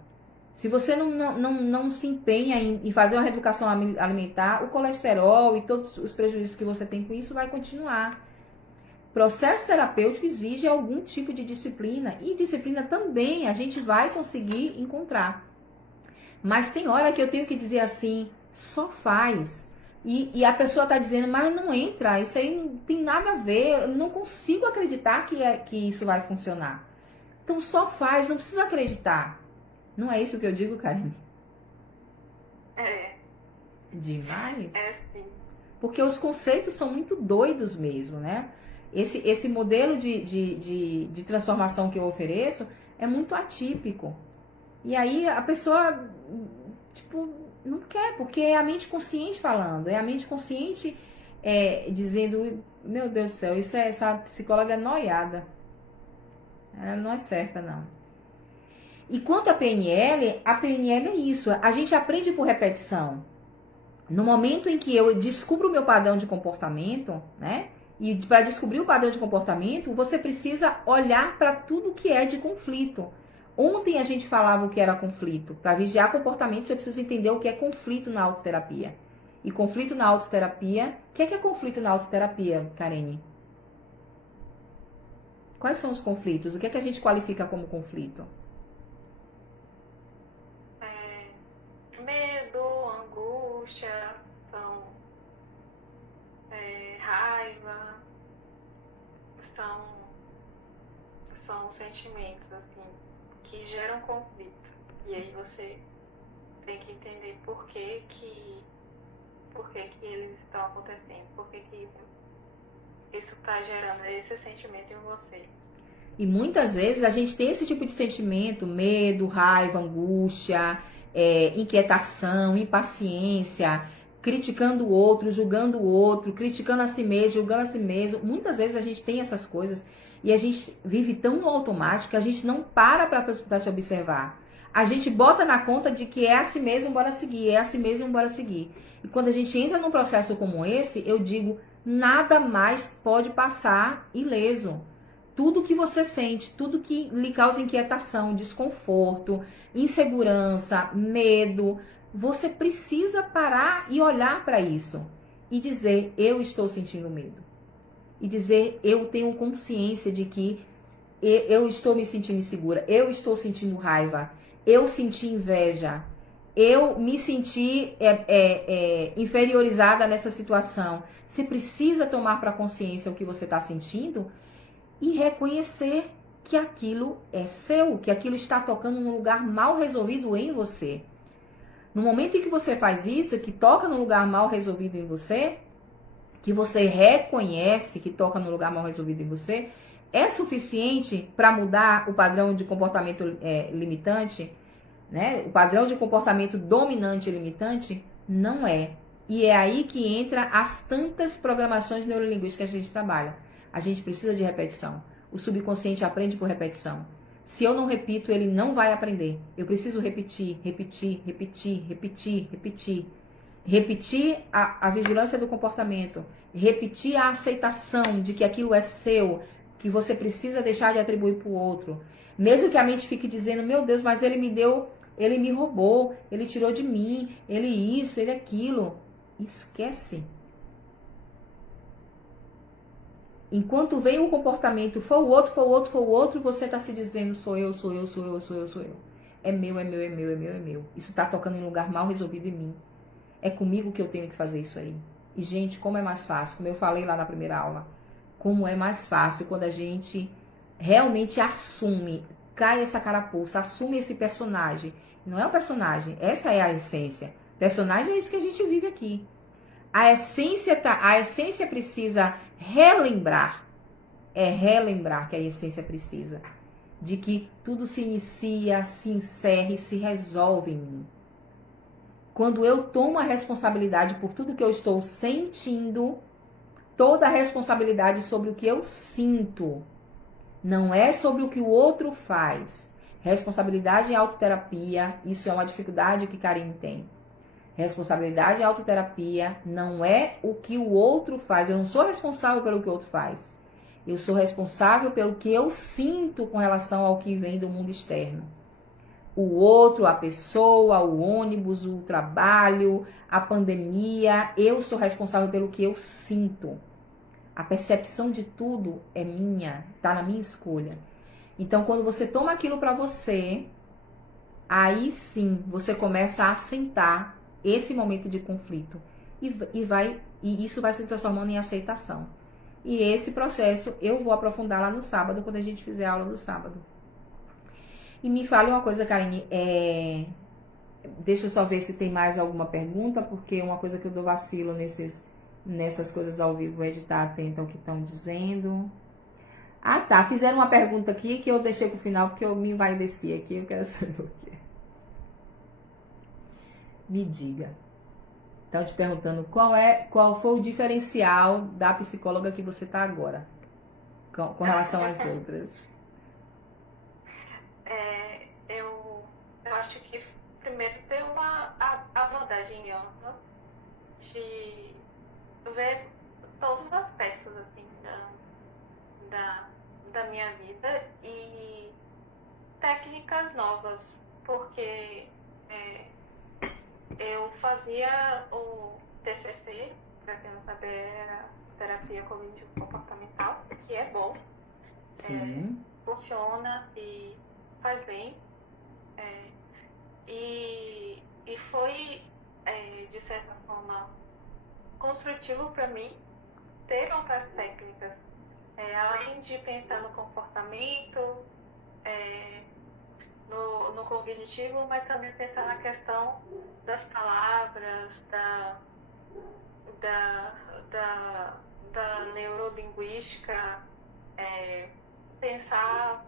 Se você não se empenha em fazer uma reeducação alimentar, o colesterol e todos os prejuízos que você tem com isso vai continuar. Processo terapêutico exige algum tipo de disciplina. E disciplina também a gente vai conseguir encontrar. Mas tem hora que eu tenho que dizer assim, só faz. E a pessoa está dizendo, mas não entra, isso aí não tem nada a ver, eu não consigo acreditar que isso vai funcionar. Então só faz, não precisa acreditar. Não é isso que eu digo, Karine? É. Demais. É sim. Porque os conceitos são muito doidos mesmo, né? Esse modelo de transformação que eu ofereço é muito atípico. E aí a pessoa, tipo, não quer, porque é a mente consciente falando. É a mente consciente dizendo, meu Deus do céu, essa psicóloga é noiada. Ela não é certa, não. E quanto à PNL é isso. A gente aprende por repetição. No momento em que eu descubro o meu padrão de comportamento, né? E para descobrir o padrão de comportamento, você precisa olhar para tudo que é de conflito. Ontem a gente falava o que era conflito. Para vigiar comportamento, você precisa entender o que é conflito na autoterapia. E conflito na autoterapia... O que é conflito na autoterapia, Karine? Quais são os conflitos? O que é que a gente qualifica como conflito? Medo, angústia, raiva, são sentimentos assim que geram conflito. E aí você tem que entender por que eles estão acontecendo, por que isso está gerando esse sentimento em você. E muitas vezes a gente tem esse tipo de sentimento, medo, raiva, angústia, inquietação, impaciência, criticando o outro, julgando o outro, criticando a si mesmo, julgando a si mesmo. Muitas vezes a gente tem essas coisas e a gente vive tão no automático que a gente não para se observar. A gente bota na conta de que é assim mesmo, bora seguir, é assim mesmo, bora seguir. E quando a gente entra num processo como esse, eu digo, nada mais pode passar ileso. Tudo que você sente, tudo que lhe causa inquietação, desconforto, insegurança, medo, você precisa parar e olhar para isso e dizer, eu estou sentindo medo. E dizer, eu tenho consciência de que eu estou me sentindo insegura, eu estou sentindo raiva, eu senti inveja, eu me senti inferiorizada nessa situação. Você precisa tomar para consciência o que você está sentindo e reconhecer que aquilo é seu, que aquilo está tocando num lugar mal resolvido em você. No momento em que você faz isso, que toca num lugar mal resolvido em você, que você reconhece que toca num lugar mal resolvido em você, é suficiente para mudar o padrão de comportamento limitante, né? O padrão de comportamento dominante e limitante? Não é. E é aí que entra as tantas programações neurolinguísticas que a gente trabalha. A gente precisa de repetição. O subconsciente aprende por repetição. Se eu não repito, ele não vai aprender. Eu preciso repetir, repetir, repetir, repetir, repetir. Repetir a vigilância do comportamento. Repetir a aceitação de que aquilo é seu, que você precisa deixar de atribuir para o outro. Mesmo que a mente fique dizendo, meu Deus, mas ele me deu, ele me roubou, ele tirou de mim, ele isso, ele aquilo. Esquece. Enquanto vem um comportamento, foi o outro, foi o outro, foi o outro, você está se dizendo, sou eu, sou eu, sou eu, sou eu, sou eu. É meu, é meu, é meu, é meu, é meu. Isso está tocando em um lugar mal resolvido em mim. É comigo que eu tenho que fazer isso aí. E, gente, como é mais fácil, como eu falei lá na primeira aula, como é mais fácil quando a gente realmente assume, cai essa carapuça, assume esse personagem. Não é o personagem, essa é a essência. Personagem é isso que a gente vive aqui. A essência precisa relembrar é relembrar que a essência precisa. De que tudo se inicia, se encerra e se resolve em mim. Quando eu tomo a responsabilidade por tudo que eu estou sentindo, toda a responsabilidade sobre o que eu sinto, não é sobre o que o outro faz. Responsabilidade em autoterapia, isso é uma dificuldade que Karine tem. Responsabilidade em autoterapia não é o que o outro faz. Eu não sou responsável pelo que o outro faz. Eu sou responsável pelo que eu sinto com relação ao que vem do mundo externo. O outro, a pessoa, o ônibus, o trabalho, a pandemia. Eu sou responsável pelo que eu sinto. A percepção de tudo é minha, tá na minha escolha. Então, quando você toma aquilo para você, aí sim você começa a assentar esse momento de conflito e isso vai se transformando em aceitação. E esse processo eu vou aprofundar lá no sábado, quando a gente fizer a aula do sábado. E me fale uma coisa, Karine, deixa eu só ver se tem mais alguma pergunta, porque uma coisa que eu dou vacilo nessas coisas ao vivo é de estar atenta ao que estão dizendo. Ah, tá. Fizeram uma pergunta aqui que eu deixei pro final porque eu me envaideci aqui. Eu quero saber o quê. Me diga. Estão te perguntando qual foi o diferencial da psicóloga que você tá agora, com relação às outras. Eu acho que primeiro ter uma abordagem ampla de ver todos os aspectos assim da minha vida e técnicas novas, porque eu fazia o TCC, para quem não sabe, era terapia cognitivo-comportamental, que é bom, funciona e faz bem, e foi, de certa forma, construtivo para mim ter outras técnicas, além de pensar no comportamento, no cognitivo, mas também pensar na questão das palavras, da neurolinguística, pensar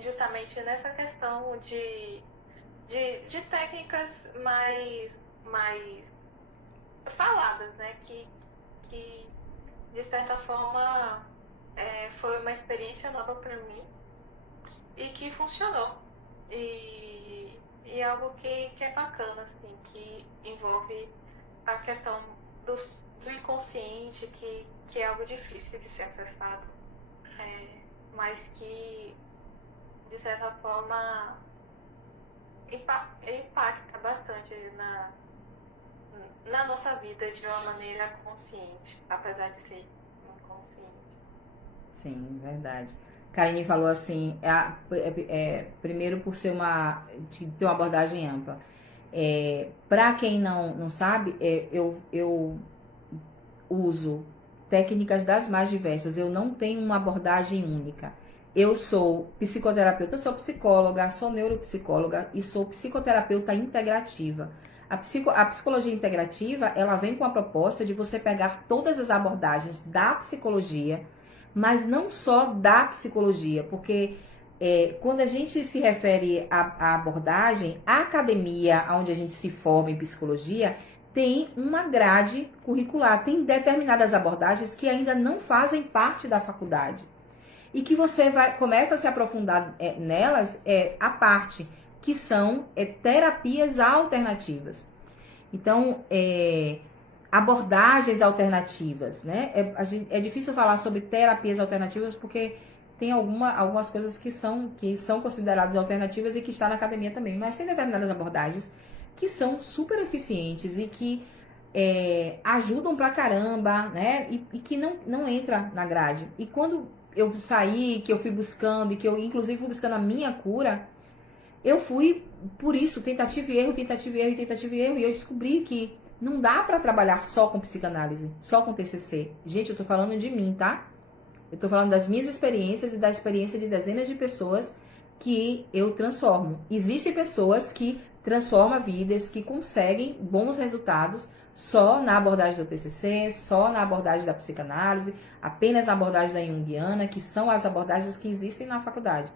justamente nessa questão de técnicas mais faladas, né? Que de certa forma foi uma experiência nova para mim e que funcionou. E algo que é bacana, assim, que envolve a questão do inconsciente, que é algo difícil de ser acessado, mas que, de certa forma, impacta bastante na nossa vida de uma maneira consciente, apesar de ser inconsciente. Sim, verdade. Karine falou assim, primeiro por ser ter uma abordagem ampla. Para quem não sabe, eu uso técnicas das mais diversas, eu não tenho uma abordagem única. Eu sou psicoterapeuta, sou psicóloga, sou neuropsicóloga e sou psicoterapeuta integrativa. A psicologia integrativa, ela vem com a proposta de você pegar todas as abordagens da psicologia, mas não só da psicologia, porque quando a gente se refere à abordagem, a academia onde a gente se forma em psicologia tem uma grade curricular, tem determinadas abordagens que ainda não fazem parte da faculdade e que você começa a se aprofundar nelas à parte, que são terapias alternativas. Então, abordagens alternativas, né? É difícil falar sobre terapias alternativas porque tem algumas coisas que são consideradas alternativas e que está na academia também, mas tem determinadas abordagens que são super eficientes e que ajudam pra caramba, né? E que não entra na grade. E quando eu saí, que eu fui buscando e que eu inclusive fui buscando a minha cura, eu fui por isso, tentativa e erro, e eu descobri que não dá pra trabalhar só com psicanálise, só com TCC. Gente, eu tô falando de mim, tá? Eu tô falando das minhas experiências e da experiência de dezenas de pessoas que eu transformo. Existem pessoas que transforma vidas, que conseguem bons resultados só na abordagem do TCC, só na abordagem da psicanálise, apenas na abordagem da Jungiana, que são as abordagens que existem na faculdade.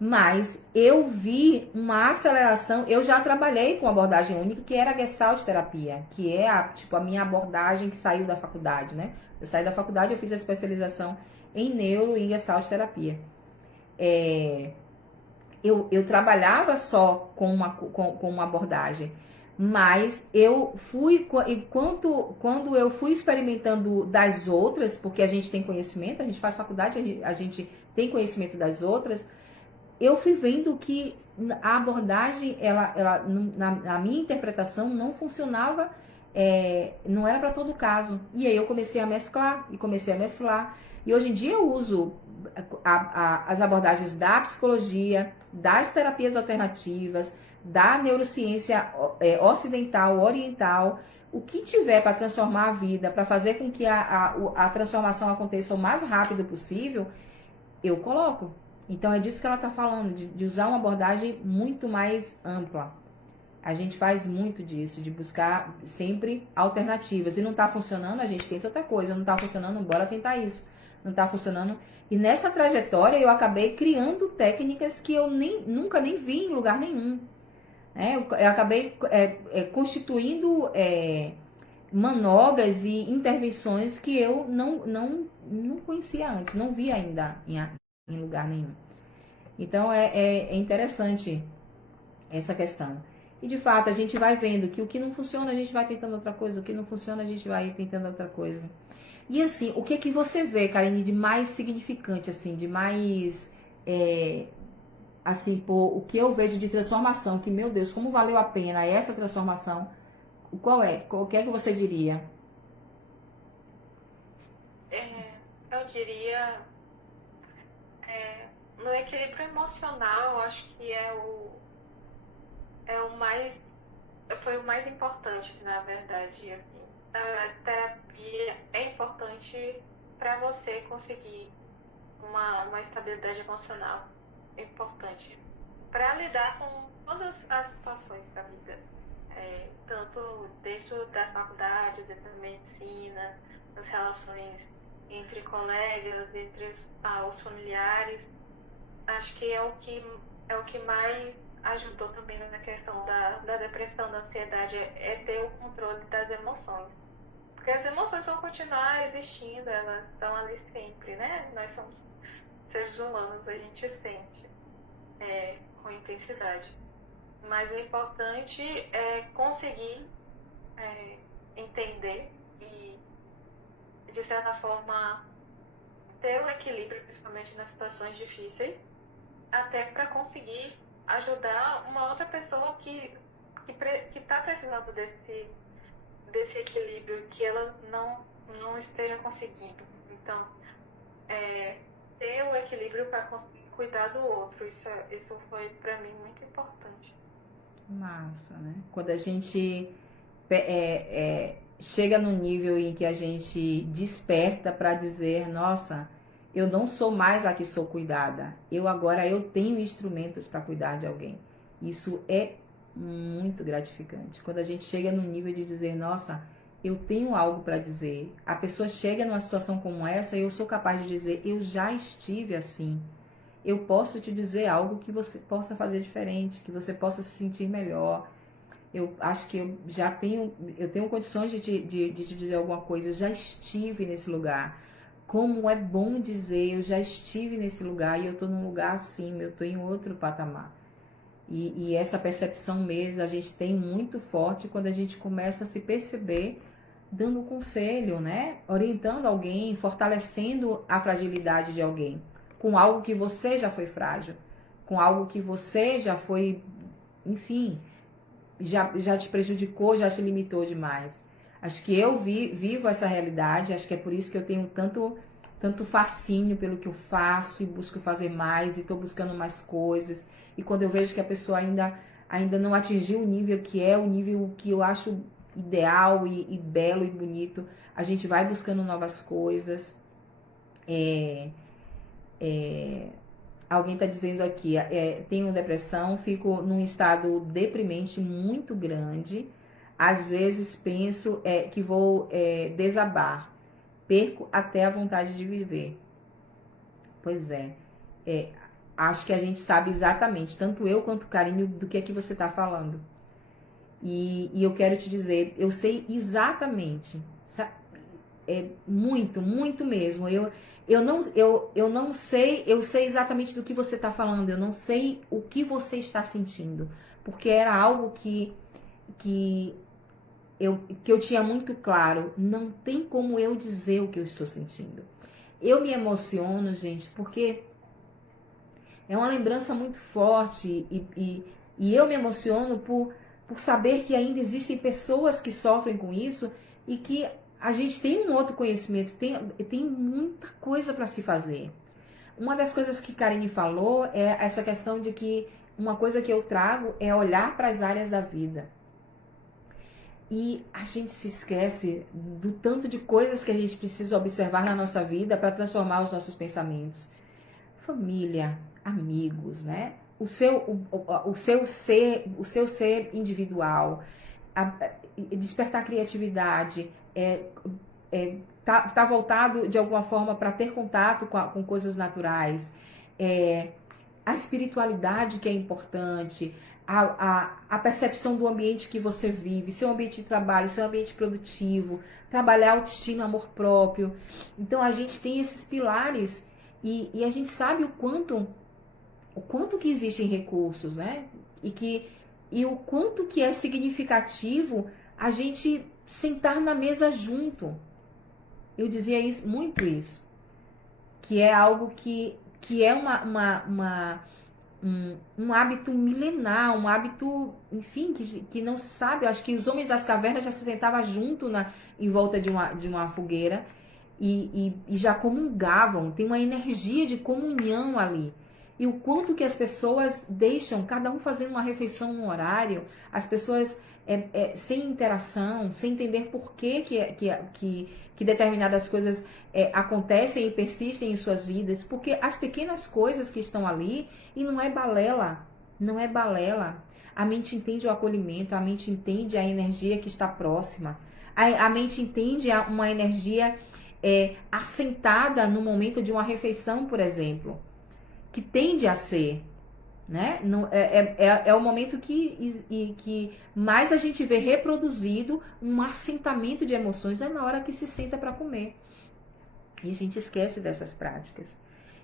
Mas eu vi uma aceleração, eu já trabalhei com abordagem única, que era a Gestalt terapia, que é a minha abordagem que saiu da faculdade, né? Eu saí da faculdade, eu fiz a especialização em neuro e Gestalt terapia. Eu trabalhava só com uma abordagem, mas eu fui, quando eu fui experimentando das outras, porque a gente tem conhecimento, a gente faz faculdade, a gente tem conhecimento das outras, eu fui vendo que a abordagem, na minha interpretação, não funcionava, não era para todo caso. E aí eu comecei a mesclar, e hoje em dia eu uso as abordagens da psicologia, das terapias alternativas, da neurociência ocidental, oriental, o que tiver para transformar a vida, para fazer com que a transformação aconteça o mais rápido possível, eu coloco. Então é disso que ela está falando, de usar uma abordagem muito mais ampla. A gente faz muito disso, de buscar sempre alternativas. E não está funcionando, a gente tenta outra coisa. Não está funcionando, bora tentar isso. Não está funcionando. E nessa trajetória eu acabei criando técnicas que eu nunca nem vi em lugar nenhum. Eu acabei constituindo manobras e intervenções que eu não conhecia antes, não vi ainda em lugar nenhum. Então é interessante essa questão. E de fato a gente vai vendo que o que não funciona a gente vai tentando outra coisa, o que não funciona a gente vai tentando outra coisa. E assim, o que você vê, Karine, de mais significante, assim, de mais assim, o que eu vejo de transformação, que meu Deus, como valeu a pena essa transformação? Qual é? O que é que você diria? Eu diria no equilíbrio emocional, eu acho que foi o mais importante, na verdade. Assim, a terapia é importante para você conseguir uma estabilidade emocional. É importante para lidar com todas as situações da vida, tanto dentro da faculdade, dentro da medicina, nas relações entre colegas, entre os familiares. Acho que é o que mais ajudou também na questão da depressão, da ansiedade, é ter o controle das emoções. Porque as emoções vão continuar existindo, elas estão ali sempre, né? Nós somos seres humanos, a gente sente com intensidade. Mas o importante é conseguir entender e, de certa forma, ter o equilíbrio, principalmente nas situações difíceis, até para conseguir ajudar uma outra pessoa que está precisando desse equilíbrio, que ela não esteja conseguindo. Então, ter o equilíbrio para conseguir cuidar do outro, isso foi para mim muito importante. Massa, né? Quando a gente chega no nível em que a gente desperta para dizer, nossa, eu não sou mais a que sou cuidada. Agora eu tenho instrumentos para cuidar de alguém. Isso é muito gratificante. Quando a gente chega no nível de dizer, nossa, eu tenho algo para dizer. A pessoa chega numa situação como essa e eu sou capaz de dizer, eu já estive assim. Eu posso te dizer algo que você possa fazer diferente, que você possa se sentir melhor. Eu acho que eu tenho condições de te dizer alguma coisa. Eu já estive nesse lugar. Como é bom dizer, eu já estive nesse lugar e eu estou num lugar assim, eu estou em outro patamar. E essa percepção mesmo a gente tem muito forte quando a gente começa a se perceber dando conselho, né? Orientando alguém, fortalecendo a fragilidade de alguém. Com algo que você já foi frágil. Com algo que você já foi, enfim, já te prejudicou, já te limitou demais. Acho que eu vivo essa realidade, acho que é por isso que eu tenho tanto fascínio pelo que eu faço e busco fazer mais e estou buscando mais coisas. E quando eu vejo que a pessoa ainda não atingiu o nível que é, o nível que eu acho ideal e belo e bonito, a gente vai buscando novas coisas. Alguém está dizendo aqui, tenho depressão, fico num estado deprimente muito grande. Às vezes penso que vou desabar. Perco até a vontade de viver. Pois é, acho que a gente sabe exatamente, tanto eu quanto o Karine, do que é que você está falando. E eu quero te dizer, eu sei exatamente, muito, muito mesmo. Eu não sei, eu sei exatamente do que você está falando, eu não sei o que você está sentindo, porque era algo que eu tinha muito claro, não tem como eu dizer o que eu estou sentindo. Eu me emociono, gente, porque é uma lembrança muito forte e eu me emociono por saber que ainda existem pessoas que sofrem com isso e que a gente tem um outro conhecimento, tem muita coisa para se fazer. Uma das coisas que Karine falou é essa questão de que uma coisa que eu trago é olhar para as áreas da vida. E a gente se esquece do tanto de coisas que a gente precisa observar na nossa vida para transformar os nossos pensamentos. Família, amigos, né? O seu ser individual, despertar criatividade, tá voltado de alguma forma para ter contato com coisas naturais, a espiritualidade que é importante, a percepção do ambiente que você vive, seu ambiente de trabalho, seu ambiente produtivo, trabalhar autoestima, amor próprio. Então a gente tem esses pilares e a gente sabe o quanto que existem recursos, né? E o quanto que é significativo a gente sentar na mesa junto. Eu dizia muito isso. Que é algo que é um hábito milenar, um hábito, enfim, que não se sabe. Eu acho que os homens das cavernas já se sentavam junto em volta de uma fogueira e já comungavam. Tem uma energia de comunhão ali. E o quanto que as pessoas deixam, cada um fazendo uma refeição no horário, as pessoas sem interação, sem entender por que determinadas coisas acontecem e persistem em suas vidas, porque as pequenas coisas que estão ali, e não é balela, não é balela. A mente entende o acolhimento, a mente entende a energia que está próxima, a mente entende uma energia assentada no momento de uma refeição, por exemplo, que tende a ser, né? É o momento que mais a gente vê reproduzido um assentamento de emoções, é na hora que se senta para comer. E a gente esquece dessas práticas.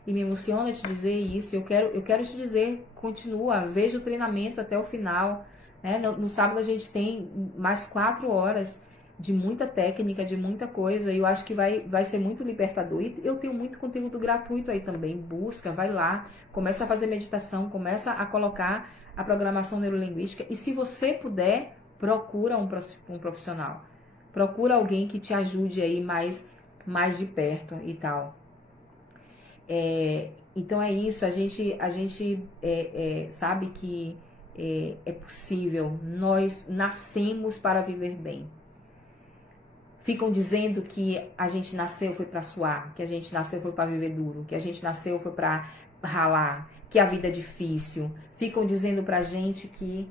E me emociona te dizer isso. Eu quero te dizer, continua, veja o treinamento até o final. Né? No sábado a gente tem mais 4 horas de muita técnica, de muita coisa, e eu acho que vai ser muito libertador. E eu tenho muito conteúdo gratuito aí também. Busca, vai lá, começa a fazer meditação, começa a colocar a programação neurolinguística. E se você puder, procura um profissional. Procura alguém que te ajude aí mais de perto e tal. Então é isso, a gente sabe que é possível. Nós nascemos para viver bem. Ficam dizendo que a gente nasceu foi para suar, que a gente nasceu foi para viver duro, que a gente nasceu foi para ralar, que a vida é difícil. Ficam dizendo pra gente que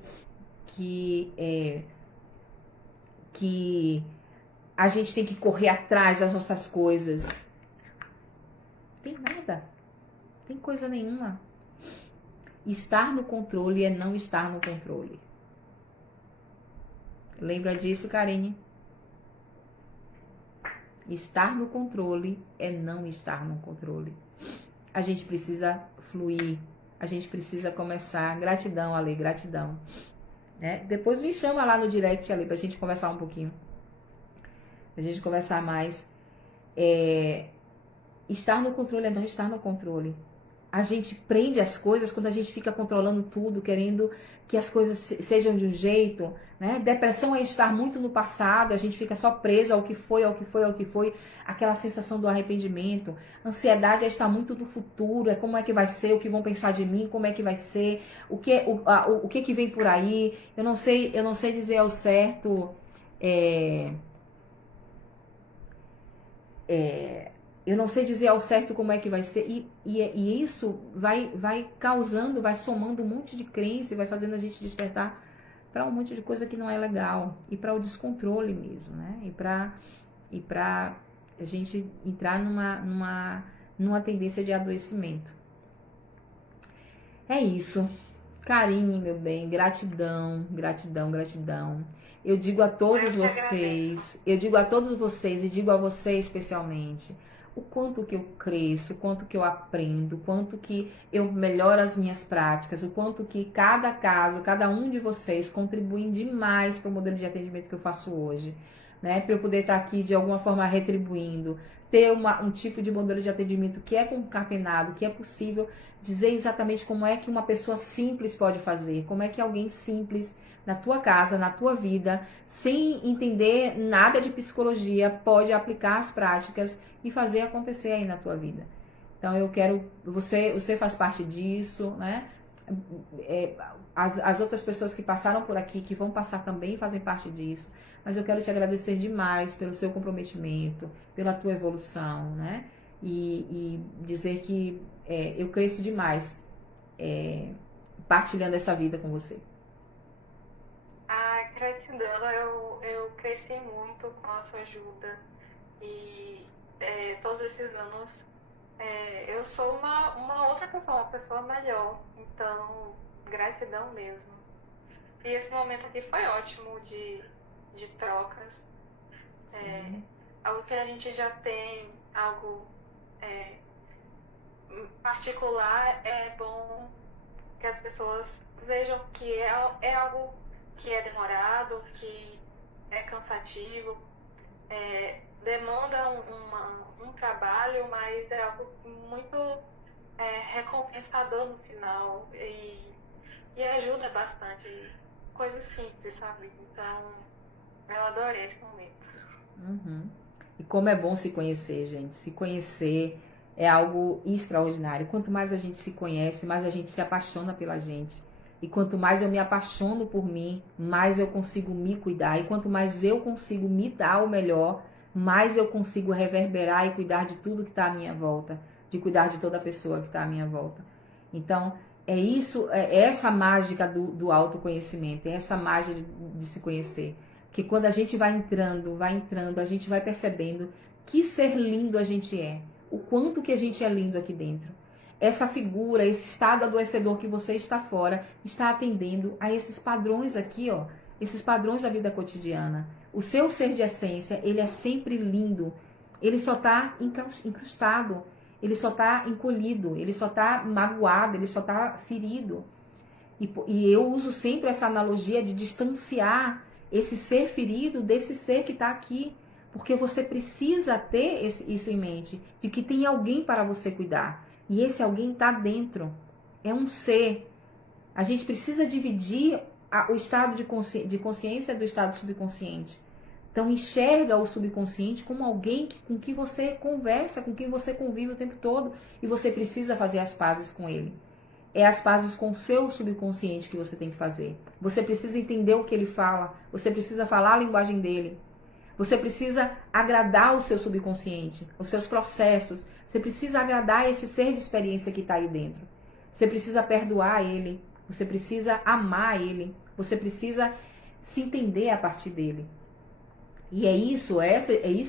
a gente tem que correr atrás das nossas coisas. Tem nada. Tem coisa nenhuma. Estar no controle é não estar no controle. Lembra disso, Karine? Estar no controle é não estar no controle. A gente precisa fluir. A gente precisa começar. Gratidão, Ale, gratidão. Né? Depois me chama lá no direct, Ale, pra gente conversar um pouquinho. Pra gente conversar mais. Estar no controle é não estar no controle. A gente prende as coisas quando a gente fica controlando tudo, querendo que as coisas sejam de um jeito, né? Depressão é estar muito no passado, a gente fica só preso ao que foi, aquela sensação do arrependimento. Ansiedade é estar muito no futuro, é como é que vai ser, o que vão pensar de mim, como é que vai ser, o que vem por aí. Eu não sei dizer ao certo eu não sei dizer ao certo como é que vai ser. E isso vai causando, vai somando um monte de crença e vai fazendo a gente despertar para um monte de coisa que não é legal. E para o descontrole mesmo, né? E para a gente entrar numa tendência de adoecimento. É isso. Karine, meu bem, gratidão, gratidão, gratidão. Eu digo a todos vocês, eu digo a todos vocês e digo a você especialmente, o quanto que eu cresço, o quanto que eu aprendo, o quanto que eu melhoro as minhas práticas, o quanto que cada caso, cada um de vocês contribuem demais para o modelo de atendimento que eu faço hoje, né? Para eu poder estar aqui de alguma forma retribuindo, ter um tipo de modelo de atendimento que é concatenado, que é possível dizer exatamente como é que uma pessoa simples pode fazer, como é que alguém simples na tua casa, na tua vida, sem entender nada de psicologia, pode aplicar as práticas e fazer acontecer aí na tua vida. Então eu quero, você faz parte disso, né? As outras pessoas que passaram por aqui, que vão passar também, fazem parte disso. Mas eu quero te agradecer demais pelo seu comprometimento, pela tua evolução, né? E dizer que eu cresço demais partilhando essa vida com você. Ah, gratidão, eu cresci muito com a sua ajuda e todos esses anos eu sou uma outra pessoa, uma pessoa melhor, então gratidão mesmo. E esse momento aqui foi ótimo de trocas, algo que a gente já tem, algo particular, é bom que as pessoas vejam que é algo que é demorado, que é cansativo, demanda um trabalho, mas é algo muito recompensador no final e ajuda bastante. Coisas simples, sabe? Então, eu adorei esse momento. Uhum. E como é bom se conhecer, gente. Se conhecer é algo extraordinário. Quanto mais a gente se conhece, mais a gente se apaixona pela gente. E quanto mais eu me apaixono por mim, mais eu consigo me cuidar. E quanto mais eu consigo me dar o melhor, mais eu consigo reverberar e cuidar de tudo que está à minha volta. De cuidar de toda pessoa que está à minha volta. Então, é isso, é essa mágica do autoconhecimento, é essa mágica de se conhecer. Que quando a gente vai entrando, a gente vai percebendo que ser lindo a gente é. O quanto que a gente é lindo aqui dentro. Essa figura, esse estado adoecedor que você está fora, está atendendo a esses padrões aqui, ó. Esses padrões da vida cotidiana. O seu ser de essência, ele é sempre lindo. Ele só está incrustado. Ele só está encolhido. Ele só está magoado. Ele só está ferido. E eu uso sempre essa analogia de distanciar esse ser ferido desse ser que está aqui. Porque você precisa ter isso em mente, de que tem alguém para você cuidar. E esse alguém está dentro. É um ser. A gente precisa dividir o estado de consciência do estado subconsciente. Então enxerga o subconsciente como alguém com quem você conversa, com quem você convive o tempo todo. E você precisa fazer as pazes com ele. É as pazes com o seu subconsciente que você tem que fazer. Você precisa entender o que ele fala. Você precisa falar a linguagem dele. Você precisa agradar o seu subconsciente, os seus processos. Você precisa agradar esse ser de experiência que está aí dentro. Você precisa perdoar ele. Você precisa amar ele. Você precisa se entender a partir dele. E é isso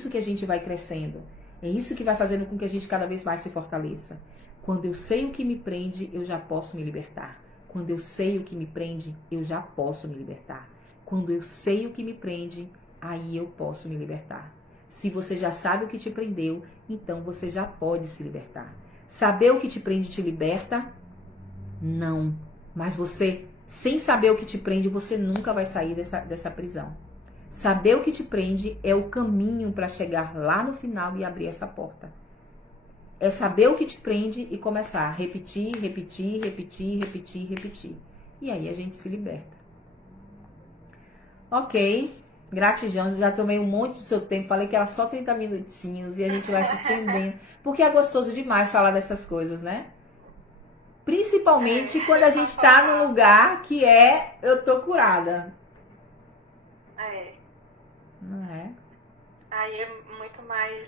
que a gente vai crescendo. É isso que vai fazendo com que a gente cada vez mais se fortaleça. Quando eu sei o que me prende, eu já posso me libertar. Quando eu sei o que me prende, eu já posso me libertar. Quando eu sei o que me prende, aí eu posso me libertar. Se você já sabe o que te prendeu, então você já pode se libertar. Saber o que te prende te liberta? Não. Mas você, sem saber o que te prende, você nunca vai sair dessa prisão. Saber o que te prende é o caminho para chegar lá no final e abrir essa porta. É saber o que te prende e começar a repetir, repetir, repetir, repetir, repetir. E aí a gente se liberta. Ok. Gratidão, já tomei um monte do seu tempo, falei que era só 30 minutinhos e a gente vai se estendendo, porque é gostoso demais falar dessas coisas, né? Principalmente quando a gente tá num lugar que eu tô curada. É. Não é? Aí é muito mais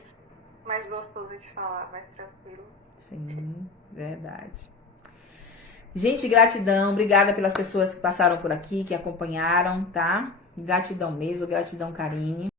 mais gostoso de falar, mais tranquilo. Sim, verdade. Gente, gratidão. Obrigada pelas pessoas que passaram por aqui, que acompanharam, tá? Gratidão mesmo, gratidão, Karine.